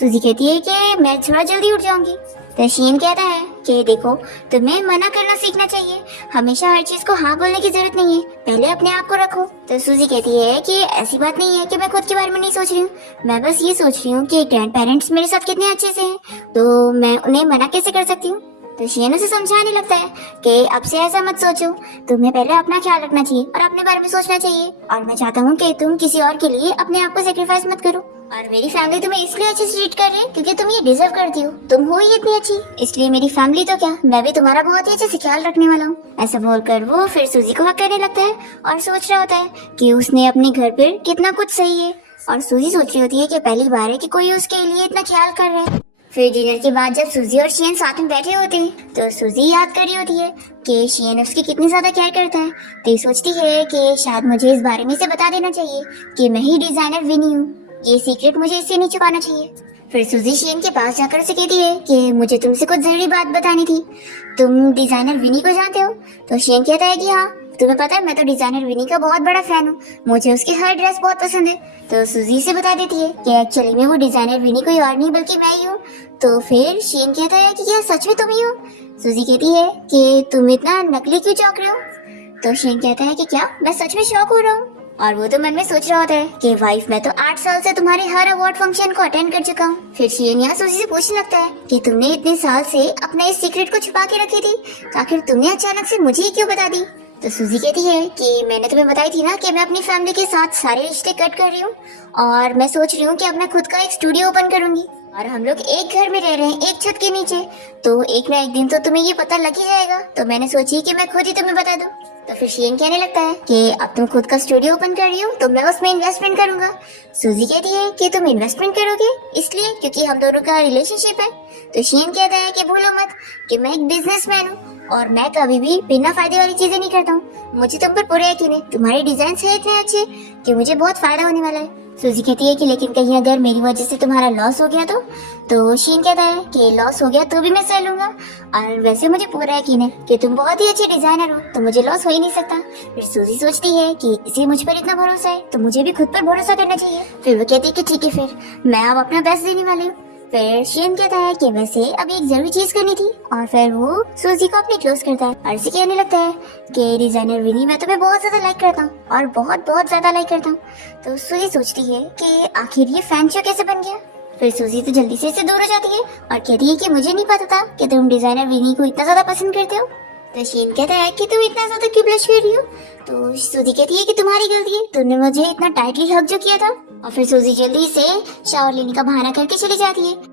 सूजी कहती है कि मैं थोड़ा जल्दी उठ जाऊंगी। तो शियन कहता है कि देखो, तुम्हें मना करना सीखना चाहिए, हमेशा हर चीज को हाँ बोलने की जरूरत नहीं है, पहले अपने आप को रखो। तो सूजी कहती है कि ऐसी बात नहीं है कि मैं खुद के बारे में नहीं सोच रही हूँ, मैं बस ये सोच रही हूँ कि ग्रैंड पेरेंट्स मेरे साथ कितने अच्छे से हैं, तो मैं उन्हें मना कैसे कर सकती हूँ। तो शियन उसे समझाने लगता है कि अब से ऐसा मत सोचो, तुम्हें पहले अपना ख्याल रखना चाहिए और अपने बारे में सोचना चाहिए, और मैं चाहता हूँ कि तुम किसी और के लिए अपने आप को सेक्रीफाइस मत करो। और मेरी फैमिली तुम्हें इसलिए अच्छे से ट्रीट कर रही है क्योंकि तुम ये डिजर्व करती हो, तुम हो ही इतनी अच्छी, इसलिए मेरी फैमिली तो क्या, मैं भी तुम्हारा बहुत ही अच्छे से ख्याल रखने वाला हूँ। ऐसा बोलकर वो फिर सूजी को हक करने लगता है और सोच रहा होता है कि उसने अपने घर पर कितना कुछ सही है। और सूजी सोच रही होती है कि पहली बार है कि कोई उसके लिए इतना ख्याल कर रहा है। फिर डिनर के बाद जब सूजी और शियन साथ में बैठे होते हैं तो सूजी याद कर रही होती है कि शियन उसकी कितनी ज्यादा केयर करता है। तो ये सोचती है कि शायद मुझे इस बारे में से बता देना चाहिए कि मैं ही डिजाइनर विनी हूँ, ये सीक्रेट मुझे इससे नहीं छुपाना चाहिए। फिर सूजी शियन के पास जाकर उसे कहती है कि मुझे तुमसे कुछ जरूरी बात बतानी थी, तुम डिजाइनर विनी को जानते हो। तो शियन कहता है कि हाँ, तुम्हें पता है मैं तो डिजाइनर विनी का बहुत बड़ा फैन हूँ, मुझे उसकी हर ड्रेस बहुत पसंद है। तो सूजी से बता देती है कि एक्चुअली में वो डिजाइनर विनी कोई और नहीं बल्कि मैं ही हूँ। तो फिर शियन कहता है कि क्या सच में तुम ही हो। सूजी कहती है कि तुम इतना नकली क्यों चौंक रहे हो। तो शीन कहता है कि क्या, मैं सच में शॉक हो रहा हूँ। और वो तो मन में सोच रहा होता है कि वाइफ, मैं तो 8 साल से तुम्हारे हर अवार्ड फंक्शन को अटेंड कर चुका हूँ। फिर शीन यहाँ सूजी से पूछने लगता है कि तुमने इतने साल से अपना इस सीक्रेट को छुपा के रखी थी, आखिर तुमने अचानक से मुझे ही क्यों बता दी। तो सूजी कहती है कि मैंने तुम्हें बताई थी ना कि मैं अपनी फैमिली के साथ सारे रिश्ते कट कर रही हूँ और मैं सोच रही हूँ कि अब मैं खुद का एक स्टूडियो ओपन करूंगी और हम लोग एक घर में रह रहे हैं, एक छत के नीचे, तो एक ना एक दिन तो तुम्हें ये पता लग ही जाएगा। तो मैंने सोची कि मैं खुद ही तुम्हें बता दूं। तो फिर शीन कहने लगता है कि अब तुम खुद का स्टूडियो ओपन कर रही हो तो मैं उसमें इन्वेस्टमेंट करूंगा। सूजी कहती है कि तुम इन्वेस्टमेंट करोगे इसलिए क्योंकि हम दोनों का रिलेशनशिप है। तो शीन कहता है कि भूलो मत कि मैं एक बिजनेसमैन हूँ और मैं कभी भी बिना फायदे वाली चीजें नहीं करता हूँ। मुझे तुम पर पूरा यकीन है, तुम्हारे डिजाइन है इतने अच्छे कि मुझे बहुत फायदा होने वाला है। सूजी कहती है कि लेकिन कहीं अगर मेरी वजह से तुम्हारा लॉस हो गया तो शीन कहता है कि लॉस हो गया तो भी मैं सह लूंगा और वैसे मुझे पूरा यकीन है कि तुम बहुत ही अच्छे डिजाइनर हो, तो मुझे लॉस हो ही नहीं सकता। फिर सूजी सोचती है कि इसे मुझ पर इतना भरोसा है तो मुझे भी खुद पर भरोसा करना चाहिए। फिर वो कहती है कि ठीक है, फिर मैं अब अपना बेस्ट देने वाली हूँ। फिर शीन कहता है कि वैसे अभी एक जरूरी चीज करनी थी और फिर वो सूजी को अपने क्लोज करता है और इसे कहने लगता है कि डिजाइनर विनी, मैं तुम्हें बहुत ज्यादा लाइक करता हूँ और बहुत बहुत ज्यादा लाइक करता हूँ। तो सूजी सोचती है कि आखिर ये फैन शो कैसे बन गया। फिर सूजी तो जल्दी से इससे दूर हो जाती है और कहती है कि मुझे नहीं पता था कि तुम डिजाइनर विनी को इतना ज्यादा पसंद करते हो। तो शीन कहता है कि तुम इतना ज्यादा क्यों ब्लश कर रही हो। तो सूजी कहती है कि तुम्हारी गलती है, तुमने मुझे इतना टाइटली हग जो किया था। और फिर सूजी जल्दी से शावर लेने का बहाना करके चली जाती है।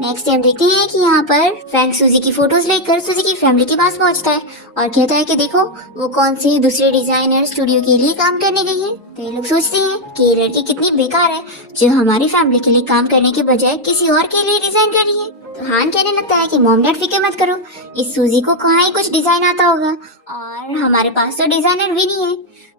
नेक्स्ट टाइम देखते हैं कि यहाँ पर फ्रैंक सूजी की फोटोज लेकर सूजी की फैमिली के पास पहुँचता है और कहता है कि देखो वो कौन सी दूसरे डिजाइनर स्टूडियो के लिए काम करने गई है। तो ये लोग सोचते हैं कि ये लड़की कितनी बेकार है जो हमारी फैमिली के लिए काम करने के बजाय किसी और के लिए डिजाइन कर रही है। तो हान कहने लगता है कि मॉम डैड फिक्र मत करो, इस सूजी को कहाँ ही कुछ डिजाइन आता होगा और हमारे पास तो डिजाइनर विनी है।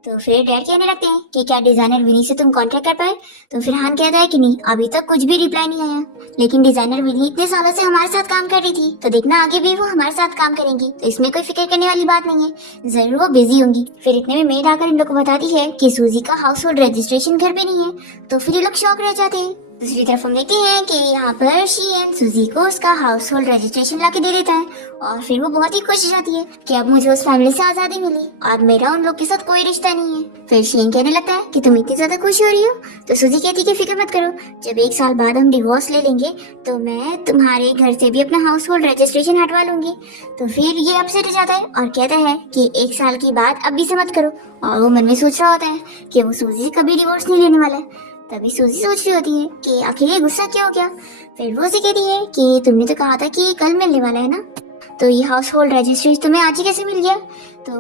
तो फिर डैड कहने लगते हैं कि क्या डिजाइनर विनी से तुम कांटेक्ट कर पाए। तो फिर हान कहता है कि नहीं, अभी तक कुछ भी रिप्लाई नहीं आया, लेकिन डिजाइनर विनी इतने सालों से हमारे साथ काम कर रही थी तो देखना आगे भी वो हमारे साथ काम करेंगी, तो इसमें कोई फिक्र करने वाली बात नहीं है, जरूर वो बिजी होंगी। फिर इतने में मेड आकर इन लोग को बताती है कि सूजी का हाउस होल्ड रजिस्ट्रेशन घर पे नहीं है। तो फिर ये लोग शॉक रह जाते हैं। दूसरी तरफ हम देखते हैं कि यहाँ पर शीन सूजी को उसका हाउस होल्ड रजिस्ट्रेशन ला के दे देता है और फिर वो बहुत ही खुश हो जाती है कि अब मुझे उस फैमिली से आजादी मिली, अब मेरा उन लोग के साथ कोई रिश्ता नहीं है। फिर शीन कहने लगता है कि तुम इतनी ज्यादा खुश हो रही हो। तो सूजी कहती है कि फिक्र मत करो, जब 1 साल बाद हम डिवोर्स ले लेंगे तो मैं तुम्हारे घर से भी अपना हाउस होल्ड रजिस्ट्रेशन हटवा लूंगी। तो फिर ये अपसेट हो जाता है और कहता है कि 1 साल की बात अब भी से मत करो। और वो मन में सोच रहा होता है कि वो सूजी से कभी डिवोर्स नहीं लेने वाला है। तभी सूजी सोच रही होती है कि आखिर ये गुस्सा क्यों हो गया। फिर वो उसे कहती है कि तुमने तो कहा था कि कल मिलने वाला है ना, तो ये हाउस होल्ड रजिस्ट्रेशन तुम्हें आज ही कैसे मिल गया। तो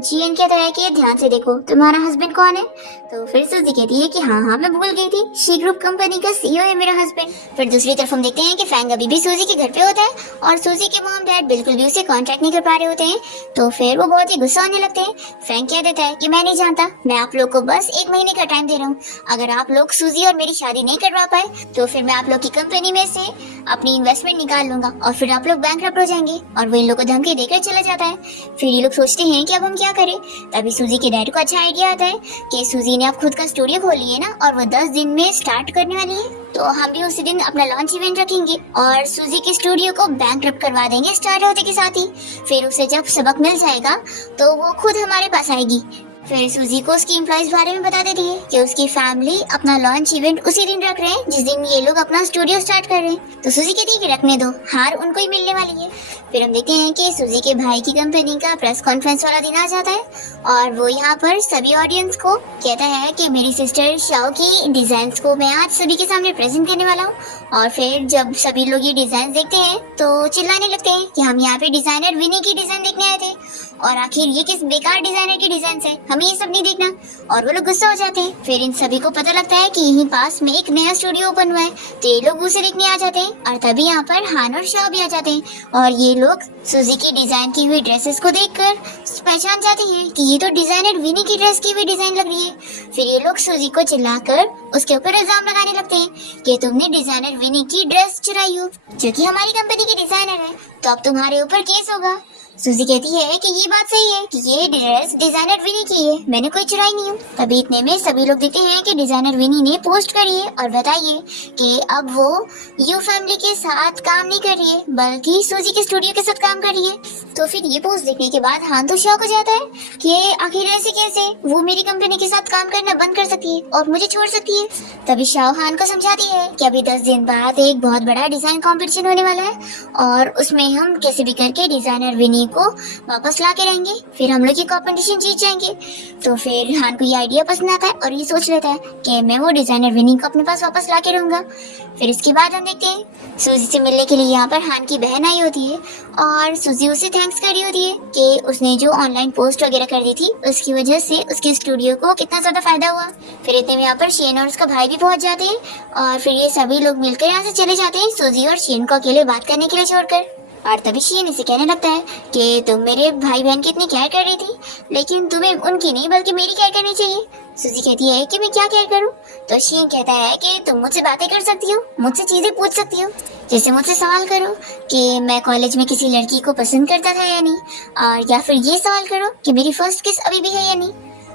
जीएन कहता है कि ध्यान से देखो तुम्हारा हस्बैंड कौन है। तो फिर सूजी कहती है कि हाँ मैं भूल गई थी, शी ग्रुप कंपनी का सीईओ है मेरा हस्बैंड। फिर दूसरी तरफ हम देखते हैं कि फैंग अभी भी सूजी के घर पे होता है और सूजी के मॉम डैड बिल्कुल भी उसे कॉन्ट्रैक्ट नहीं कर पा रहे होते हैं। तो फिर वो बहुत ही गुस्सा होने लगते हैं। फैंग कह देता है कि मैं नहीं जानता, मैं आप लोग को बस 1 महीने का टाइम दे रहा हूँ, अगर आप लोग सूजी और मेरी शादी नहीं करवा पाए तो फिर मैं आप लोग की कंपनी में से अपनी इन्वेस्टमेंट निकाल लूंगा और फिर आप लोग बैंकरप्ट हो जाएंगे। और वो इन लोग को धमकी देकर चला जाता है। फिर ये लोग सोचते हैं कि अब हम क्या करें। तभी सूजी के डैड को अच्छा आइडिया आता है कि सूजी ने अब खुद का स्टूडियो खोल लिया है ना और वो 10 दिन में स्टार्ट करने वाली है, तो हम भी उसी दिन अपना लॉन्च इवेंट रखेंगे और सूजी के स्टूडियो को बैंकरप्ट करवा देंगे स्टार्ट होते के साथ ही। फिर उसे जब सबक मिल जाएगा तो वो खुद हमारे पास आएगी। फिर सूजी को उसकी एम्प्लॉइज बारे में बता देती है कि उसकी फैमिली अपना लॉन्च इवेंट उसी दिन रख रहे हैं जिस दिन ये लोग अपना स्टूडियो स्टार्ट कर रहे हैं। तो सूजी कहती है कि रखने दो, हार उनको ही मिलने वाली है। फिर हम देखते हैं कि सूजी के भाई की कंपनी का प्रेस कॉन्फ्रेंस वाला दिन आ जाता है और वो यहाँ पर सभी ऑडियंस को कहता है कि मेरी सिस्टर शाओ की डिजाइन्स को मैं आज सभी के सामने प्रेजेंट करने वाला हूँ। और फिर जब सभी लोग ये डिजाइन देखते हैं तो चिल्लाने लगते हैं कि हम यहाँ पे डिजाइनर विनी की डिजाइन देखने आए थे और आखिर ये किस बेकार डिजाइनर की डिजाइन है, हमें ये सब नहीं देखना। और वो लोग गुस्सा हो जाते हैं। फिर इन सभी को पता लगता है कि यहीं पास में एक नया स्टूडियो ओपन हुआ है, तो ये लोग उसे देखने आ जाते हैं और तभी यहाँ पर हान और शाओ भी आ जाते हैं और ये लोग सूजी की डिजाइन की हुई ड्रेसेस को देखकर पहचान जाते हैं कि ये तो डिजाइनर विनी की ड्रेस की हुई डिजाइन लग रही है। फिर ये लोग सूजी को चिल्लाकर उसके ऊपर इल्जाम लगाने लगते हैं कि तुमने डिजाइनर विनी की ड्रेस चुराई हो, जो कि हमारी कंपनी की डिजाइनर है, तो अब तुम्हारे ऊपर केस होगा। सूजी कहती है कि ये बात सही है कि ये ड्रेस डिजाइनर विनी की है, मैंने कोई चुराई नहीं हूँ। तभी इतने में सभी लोग देखते हैं कि डिजाइनर विनी ने पोस्ट करी है और बताइए कि अब वो यू फैमिली के साथ काम नहीं कर रही है बल्कि सूजी के स्टूडियो के साथ काम कर रही है। तो फिर ये पोस्ट देखने के बाद हान तो शॉक हो जाता है कि आखिर ऐसे कैसे वो मेरी कंपनी के साथ काम करना बंद कर सकती है और मुझे छोड़ सकती है। तभी शाओ हान को समझाती है कि अभी 10 दिन बाद एक बहुत बड़ा डिजाइन कंपटीशन होने वाला है और उसमें हम कैसे भी करके डिजाइनर विनी को वापस ला के रहेंगे, फिर हम लोग ये कंपटीशन जीत जाएंगे। तो फिर हान को ये आइडिया पसंद आता है और ये सोच लेता है कि मैं वो डिजाइनर विनी को अपने पास वापस ला के रहूंगा। फिर इसके बाद हम देखते हैं सूजी से मिलने के लिए यहाँ पर हान की बहन आई होती है और सूजी उसे थैंक्स कर रही होती है कि उसने जो ऑनलाइन पोस्ट वगैरह कर दी थी उसकी वजह से उसके स्टूडियो को कितना ज्यादा फायदा हुआ। फिर इतने में यहाँ पर शेन और उसका भाई भी पहुंच जाते हैं और फिर ये सभी लोग मिलकर यहाँ से चले जाते हैं सूजी और शेन को अकेले बात करने के लिए छोड़कर। और तभी शेन इसे कहने लगता है कि तुम मेरे भाई बहन की इतनी केयर कर रही थी लेकिन तुम्हें उनकी नहीं बल्कि मेरी केयर करनी चाहिए। सूजी कहती है कि मैं क्या केयर करूं? तो शेन कहता है कि तुम मुझसे बातें कर सकती हो, मुझसे चीजें पूछ सकती हो, जैसे मुझसे सवाल करो कि मैं कॉलेज में किसी लड़की को पसंद करता था या नहीं, और या फिर ये सवाल करो कि मेरी फर्स्ट किस अभी भी है या नहीं।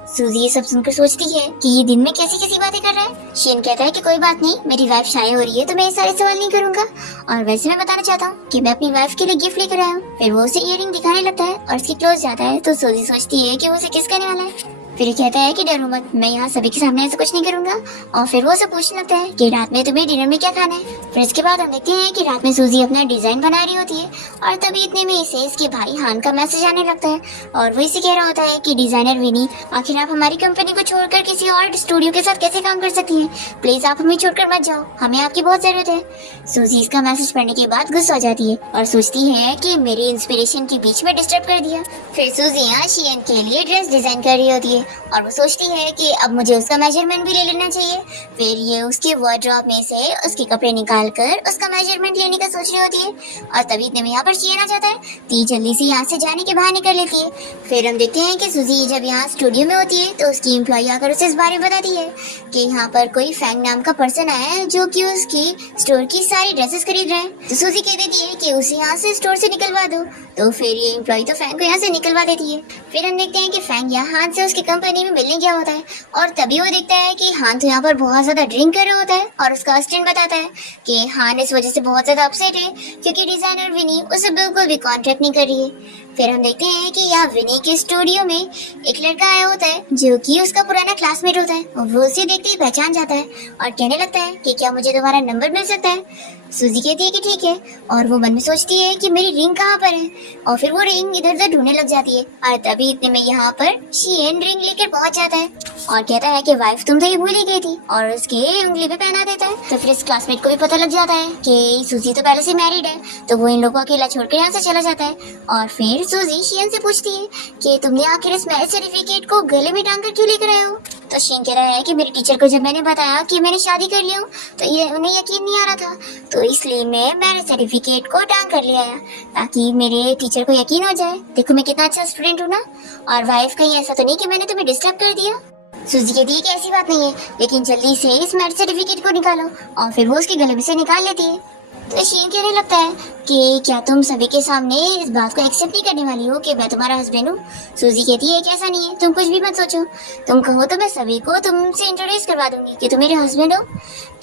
सूजी ये सब सुनकर सोचती है कि ये दिन में कैसी कैसी बातें कर रहा है। शेन कहता है कि कोई बात नहीं, मेरी वाइफ शादी हो रही है तो मैं ये सारे सवाल नहीं करूंगा, और वैसे मैं बताना चाहता हूँ कि मैं अपनी वाइफ के लिए गिफ्ट लेकर आया हूँ। फिर वो उसे इयररिंग दिखाने लगता है और उसकी क्लोज जाता है तो सूजी सोचती है कि वो उसे किस करने वाला है। फिर कहता है कि डरो मत, मैं यहाँ सभी के सामने ऐसा कुछ नहीं करूंगा। और फिर वो उसे पूछने लगता है कि रात में तुम्हें डिनर में क्या खाना है। फिर इसके बाद हम देखते हैं कि रात में सूजी अपना डिजाइन बना रही होती है और तभी इतने में इसे इसके भाई हान का मैसेज आने लगता है और वो इसे कह रहा होता है कि डिजाइनर विनी, आखिर आप हमारी कंपनी को छोड़कर किसी और स्टूडियो के साथ कैसे काम कर सकती हैं? प्लीज आप हमें छोड़कर मत जाओ, हमें आपकी बहुत जरूरत है। सूजी इसका मैसेज पढ़ने के बाद गुस्सा हो जाती है और सोचती है कि मेरी इंस्पिरेशन के बीच में डिस्टर्ब कर दिया। फिर सूजी यहाँ शियन के लिए ड्रेस डिजाइन कर रही होती है और वो सोचती है कि अब मुझे उसका मेजरमेंट भी ले लेना चाहिए। फिर ये उसके वार्डरोब में से उसके कपड़े निकाल कर उसका मेजरमेंट लेने का सोच रही होती है और तभी इतने में यहाँ पर शियन आ जाता है तो ये जल्दी से यहाँ से जाने के बाहर निकल लेती है। फिर हम देखते हैं कि सूजी जब यहाँ स्टूडियो में होती है तो उसकी एम्प्लॉय आकर उसे इस बारे में बताती है कि यहाँ पर कोई फैंग नाम का पर्सन आया है जो कि उसकी स्टोर की सारी ड्रेसेस खरीद रहे हैं। तो सूजी कह देती है कि उसे यहाँ से स्टोर से निकलवा दो। तो फिर ये एम्प्लॉय तो फैंग को यहाँ से निकलवा देती है। फिर हम देखते हैं कि फैंग यहाँ हान से उसकी कंपनी में मिलने गया होता है और तभी वो देखता है कि हान तो यहाँ पर बहुत ज्यादा ड्रिंक कर रहा होता है और उसका असिस्टेंट बताता है कि हान इस वजह से बहुत ज्यादा अपसेट है क्योंकि डिजाइनर विनी उसे बिल्कुल भी कॉन्ट्रैक्ट नहीं कर रही है। फिर हम देखते हैं कि यहाँ विनी के स्टूडियो में एक लड़का आया होता है जो कि उसका पुराना क्लासमेट होता है और वो उसे देखते ही पहचान जाता है और कहने लगता है कि क्या मुझे तुम्हारा नंबर मिल सकता है। सूजी कहती है कि ठीक है और वो मन में सोचती है कि मेरी रिंग कहाँ पर है और फिर वो रिंग इधर उधर ढूंढने लग जाती है और तभी इतने में यहाँ पर शियन रिंग लेकर पहुंच जाता है और कहता है कि वाइफ तुम तो ये भूल ही गई थी और उसके उंगली पे पहना देता है। तो फिर इस क्लासमेट को भी पता लग जाता है कि सूजी तो पहले से मैरिड है तो वो इन लोगों को अकेला छोड़कर यहाँ से चला जाता है। और फिर सूजी शियन से पूछती है कि तुमने आखिर इस मैरिज सर्टिफिकेट को गले में टांग कर क्यों लेकर आए हो। तो शियन कह रहा है कि मेरे टीचर को जब मैंने बताया कि मैंने शादी कर लिया हूँ तो ये उन्हें यकीन नहीं आ रहा था तो इसलिए मैं मैरिज सर्टिफिकेट को टांग कर ले आया ताकि मेरे टीचर को यकीन हो जाए, देखो मैं कितना अच्छा स्टूडेंट हूँ ना। और वाइफ कहीं ऐसा तो नहीं कि मैंने तुम्हें डिस्टर्ब कर दिया। सूजी कहती है कि ऐसी बात नहीं है लेकिन जल्दी से इस मैरिज सर्टिफिकेट को निकालो और फिर वो उसके गले में से निकाल लेती है। तो शियन कहने लगता है कि क्या तुम सभी के सामने इस बात को एक्सेप्ट नहीं करने वाली हो कि मैं तुम्हारा हस्बैंड हूँ। सूजी कहती है कि ऐसा नहीं है, तुम कुछ भी मत सोचो, तुम कहो तो मैं सभी को तुमसे इंट्रोड्यूस करवा दूंगी कि तुम मेरे हस्बैंड हो।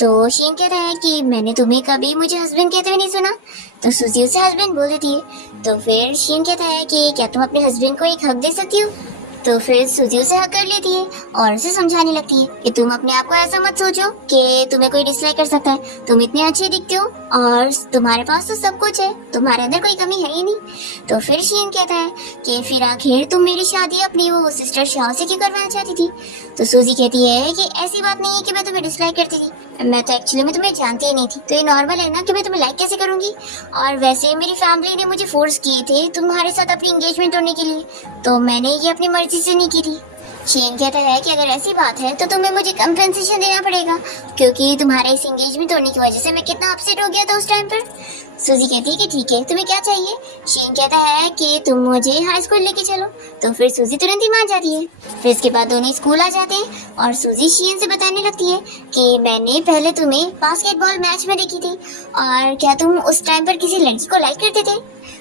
तो शियन कहता है कि मैंने तुम्हें कभी मुझे हस्बैंड कहते हुए नहीं सुना। तो सूजी उसे हस्बैंड बोल देती है। तो फिर शियन कहता है कि क्या तुम अपने हस्बैंड को एक हक दे सकती हो। तो फिर सूजी उसे हक कर लेती है और उसे समझाने लगती है कि तुम अपने आप को ऐसा मत सोचो कि तुम्हें कोई डिसलाइक कर सकता है, तुम इतने अच्छे दिखते हो और तुम्हारे पास तो सब कुछ है, तुम्हारे अंदर कोई कमी है ही नहीं। तो फिर शियन कहता है कि फिर आखिर तुम मेरी शादी अपनी वो सिस्टर शाओ से क्यों करवाना चाहती थी। तो सूजी कहती है कि ऐसी बात नहीं है कि मैं तुम्हें डिसलाइक करती थी, मैं तो एक्चुअली में तुम्हें जानती ही नहीं थी तो ये नॉर्मल है ना कि मैं तुम्हें लाइक कैसे करूंगी। और वैसे मेरी फैमिली ने मुझे फोर्स किए थे तुम्हारे साथ अपनी एंगेजमेंट तोड़ने के लिए तो मैंने ये अपनी मर्जी से नहीं की थी। शेन कहता है कि अगर ऐसी बात है तो तुम्हें मुझे कंपेंसेशन देना पड़ेगा क्योंकि तुम्हारे इस एंगेजमेंट होने की वजह से मैं कितना अपसेट हो गया था उस टाइम पर। सूजी कहती है कि ठीक है, तुम्हें क्या चाहिए। शेन कहता है कि तुम मुझे हाई स्कूल लेके चलो। तो फिर सूजी तुरंत ही मान जाती है। फिर इसके बाद दोनों स्कूल आ जाते हैं और सूजी शेन से बताने लगती है कि मैंने पहले तुम्हें बास्केटबॉल मैच में देखी थी और क्या तुम उस टाइम पर किसी लड़की को लाइक करते थे।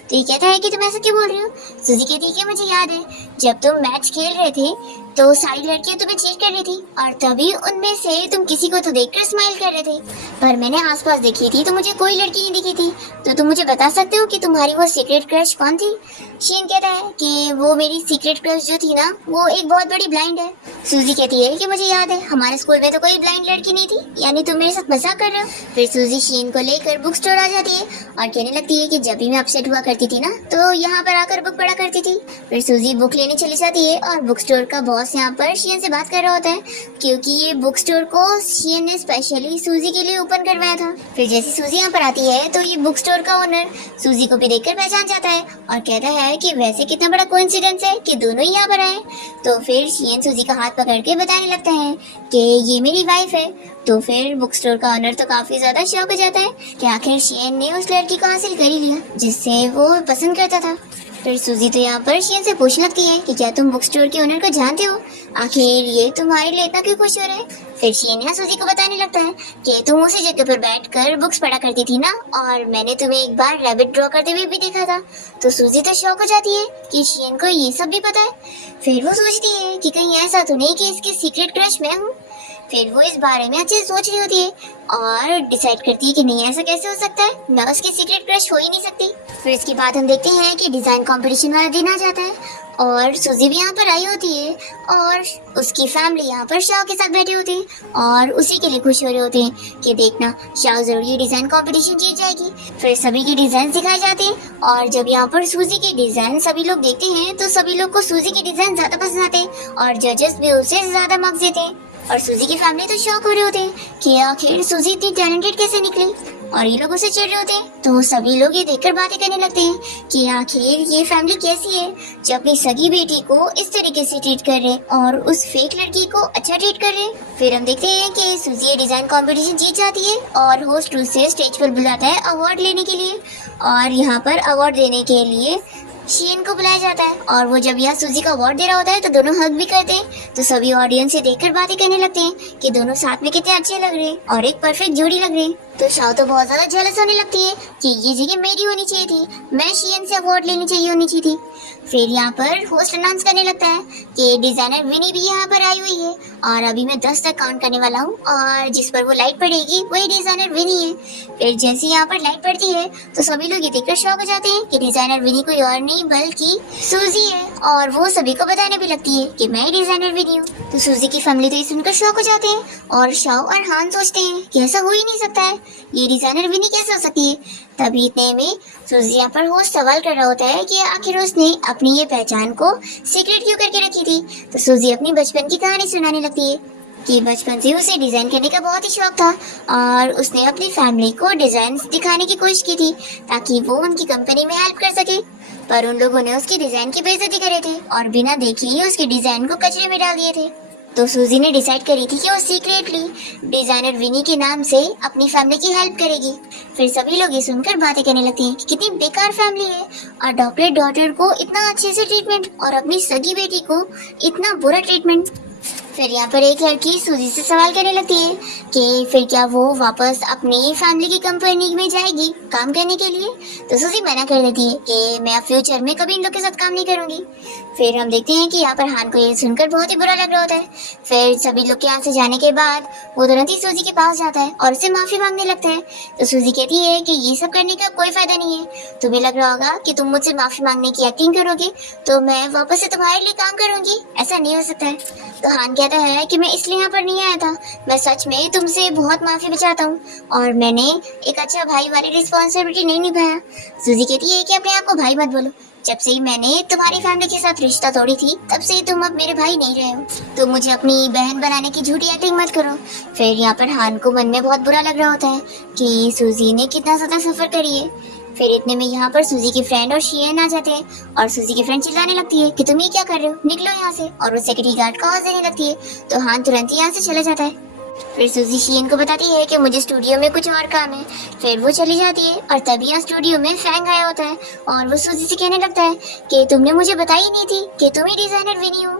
तो ये कहता है कि तुम ऐसा क्यों बोल रही हो। सूजी कहती है कि मुझे याद है जब तुम मैच खेल रहे थे तो सारी लड़कियां तुम्हें चीट कर रही थी और तभी उनमें से तुम किसी को तो देखकर स्माइल कर रहे थे, पर मैंने आसपास देखी थी तो मुझे कोई लड़की नहीं दिखी थी। तो तुम मुझे बता सकते हो कि तुम्हारी वो सीक्रेट क्रश कौन थी। शीन कहता है कि वो मेरी सीक्रेट क्रश जो थी ना वो एक बहुत बड़ी ब्लाइंड है। सूजी कहती है कि मुझे याद है हमारे स्कूल में तो कोई ब्लाइंड लड़की नहीं थी, यानी तुम मेरे साथ मजाक कर रहे हो। फिर सूजी शीन को लेकर बुक स्टोर आ जाती है और कहने लगती है कि जब भी मैं अपसेट हुआ करती थी ना तो यहाँ पर आकर बुक पढ़ा करती थी। फिर सूजी बुक लेने चली जाती है और बुक स्टोर का बॉस यहाँ पर शीन से बात कर रहा होता है क्योंकि ये बुक स्टोर को शीन ने स्पेशली सूजी के लिए ओपन करवाया था। फिर जैसे सूजी यहाँ पर आती है तो ये बुक स्टोर का ओनर सूजी को भी देखकर पहचान जाता है और कहता है कि वैसे कितना बड़ा कोइंसिडेंस है कि दोनों ही यहाँ पर आए। तो फिर शीन सूजी का हाथ पकड़ के बताने लगता है कि ये मेरी वाइफ है। तो फिर बुक स्टोर का ओनर तो काफी ज्यादा शॉक हो जाता है कि आखिर शीन ने उस लड़की को हासिल कर ही लिया जिससे वो पसंद करता था। फिर सूजी तो यहाँ पर शीन से पूछने लगती है कि क्या तुम बुक स्टोर के ओनर को जानते हो, आखिर ये तुम्हारे लिए इतना क्यों खुश हो रहे हैं। फिर शीन यहाँ सूजी को बताने लगता है कि तुम उसी जगह पर बैठकर बुक्स पढ़ा करती थी ना और मैंने तुम्हें एक बार रैबिट ड्रॉ करते हुए भी देखा था। तो सूजी तो शॉक हो जाती है कि शीन को ये सब भी पता है। फिर वो सोचती है कि कहीं ऐसा तो नहीं कि इसकी सीक्रेट क्रश मैं हूँ। फिर वो इस बारे में अच्छे से सोच रही होती है और डिसाइड करती है कि नहीं ऐसा कैसे हो सकता है, मैं उसकी सीक्रेट क्रश हो ही नहीं सकती। फिर इसके बाद हम देखते हैं कि डिजाइन कंपटीशन वाला दिन आ जाता है और सूजी भी यहाँ पर आई होती है और उसकी फैमिली यहाँ पर शाओ के साथ बैठी होती है और उसी के लिए खुश हो रहे होते हैं कि देखना शाओ जरूर ये डिजाइन कंपटीशन जीत जाएगी। फिर सभी की डिजाइन दिखाई जाती है और जब यहाँ पर सूजी की डिजाइन सभी लोग देखते हैं तो सभी लोग को सूजी की डिजाइन ज्यादा पसंद आते हैं और जजेस भी उसे ज्यादा मार्क्स देते हैं और सूजी की फैमिली तो शॉक हो रहे होते हैं कि आखिर सूजी इतनी टैलेंटेड कैसे निकली और ये लोग उसे चिढ़ रहे होते हैं। तो सभी लोग ये देखकर बातें करने लगते हैं कि आखिर ये फैमिली कैसी है जो अपनी सगी बेटी को इस तरीके से ट्रीट कर रहे और उस फेक लड़की को अच्छा ट्रीट कर रहे। फिर हम देखते हैं कि सूजी ये डिजाइन कंपटीशन जीत जाती है और होस्ट उसे स्टेज पर बुलाता है अवार्ड लेने के लिए और यहाँ पर अवार्ड देने के लिए शीन को बुलाया जाता है और वो जब यहाँ सूजी का अवार्ड दे रहा होता है तो दोनों हग भी करते हैं। तो सभी ऑडियंस से देखकर बातें करने लगते हैं कि दोनों साथ में कितने अच्छे लग रहे हैं और एक परफेक्ट जोड़ी लग रहे हैं। तो शाओ तो बहुत ज्यादा जेलस होने लगती है कि ये जगह मेरी होनी चाहिए थी, मैं शीन से अवार्ड लेनी चाहिए होनी चाहिए थी। फिर यहाँ पर होस्ट अनाउंस करने लगता है कि डिजाइनर विनी भी यहाँ पर आई हुई है और अभी मैं 10 तक काउंट करने वाला हूँ और जिस पर वो लाइट पड़ेगी वही डिजाइनर विनी है। फिर जैसे यहाँ पर लाइट पड़ती है तो सभी लोग ये देखकर शॉक हो जाते हैं कि डिजाइनर विनी कोई और नहीं बल्कि सूजी है और वो सभी को बताने भी लगती है कि मैं ही डिजाइनर विनी हूँ। तो सूजी की फैमिली तो ये सुनकर शॉक हो जाते हैं और शाओ और हान सोचते हैं कि ऐसा हो ही नहीं सकता है, ये डिजाइनर विनी कैसे हो सकती है। तभी इतने में सूजी यहाँ पर होस्ट सवाल कर रहा होता है कि आखिर उसने अपनी ये पहचान को सीक्रेट क्यों करके रखी थी। तो सूजी अपनी बचपन की कहानी सुनाने लगती है कि बचपन से उसे डिजाइन करने का बहुत ही शौक था और उसने अपनी फैमिली को डिजाइन दिखाने की कोशिश की थी ताकि वो उनकी कंपनी में हेल्प कर सके, पर उन लोगों ने उसकी डिजाइन की बेइज्जती करे थे और बिना देखे ही उसके डिजाइन को कचरे में डाल दिए थे। तो सूजी ने डिसाइड करी थी कि वो सीक्रेटली डिजाइनर विनी के नाम से अपनी फैमिली की हेल्प करेगी। फिर सभी लोग ये सुनकर बातें करने लगते हैं कि कितनी बेकार फैमिली है, अडॉप्टेड डॉटर को इतना अच्छे से ट्रीटमेंट और अपनी सगी बेटी को इतना बुरा ट्रीटमेंट। फिर यहाँ पर एक लड़की सूजी से सवाल करने लगती है कि फिर क्या वो वापस अपनी फैमिली की कंपनी में जाएगी काम करने के लिए। तो सूजी मना कर देती है कि मैं अब फ्यूचर में कभी इन लोग के साथ काम नहीं करूंगी। फिर हम देखते हैं कि यहाँ पर हान को ये सुनकर बहुत ही बुरा लग रहा होता है। फिर सभी लोग के यहाँ से जाने के बाद वो तुरंत ही सूजी के पास जाता है और उससे माफी मांगने लगता है। तो सूजी कहती है कि ये सब करने का कोई फायदा नहीं है, तुम्हें लग रहा होगा कि तुम मुझसे माफी मांगने की एक्टिंग करोगे तो मैं वापस से तुम्हारे लिए काम करूंगी, ऐसा नहीं हो सकता है। तो हान कहता है कि मैं इसलिए यहाँ पर नहीं आया था, मैं सच में तुमसे बहुत माफी चाहता हूँ और मैंने एक अच्छा भाई वाली रिस्पॉन्सिबिलिटी नहीं निभाया। सूजी कहती है कि अपने आप को भाई मत बोलो, जब से ही मैंने तुम्हारी फैमिली के साथ रिश्ता तोड़ी थी तब से ही तुम अब मेरे भाई नहीं रहे हो, तो मुझे अपनी बहन बनाने की झूठी एक्टिंग मत करो। फिर यहाँ पर हान को मन में बहुत बुरा लग रहा होता है कि सूजी ने कितना ज्यादा सफर करी है। फिर इतने में यहाँ पर सूजी की फ्रेंड और शीन आ जाते हैं और सूजी की फ्रेंड चिल्लाने लगती है कि तुम ये क्या कर रहे हो, निकलो यहाँ से, और वो सिक्योरिटी गार्ड का आवाज देने लगती है। तो हान तुरंत ही यहाँ से चला जाता है। फिर सूजी शीन को बताती है कि मुझे स्टूडियो में कुछ और काम है। फिर वो चली जाती है और तभी यहाँ स्टूडियो में फैंग आया होता है और वो सूजी से कहने लगता है कि तुमने मुझे बताई नहीं थी कि तुम ही डिजाइनर विनी हो,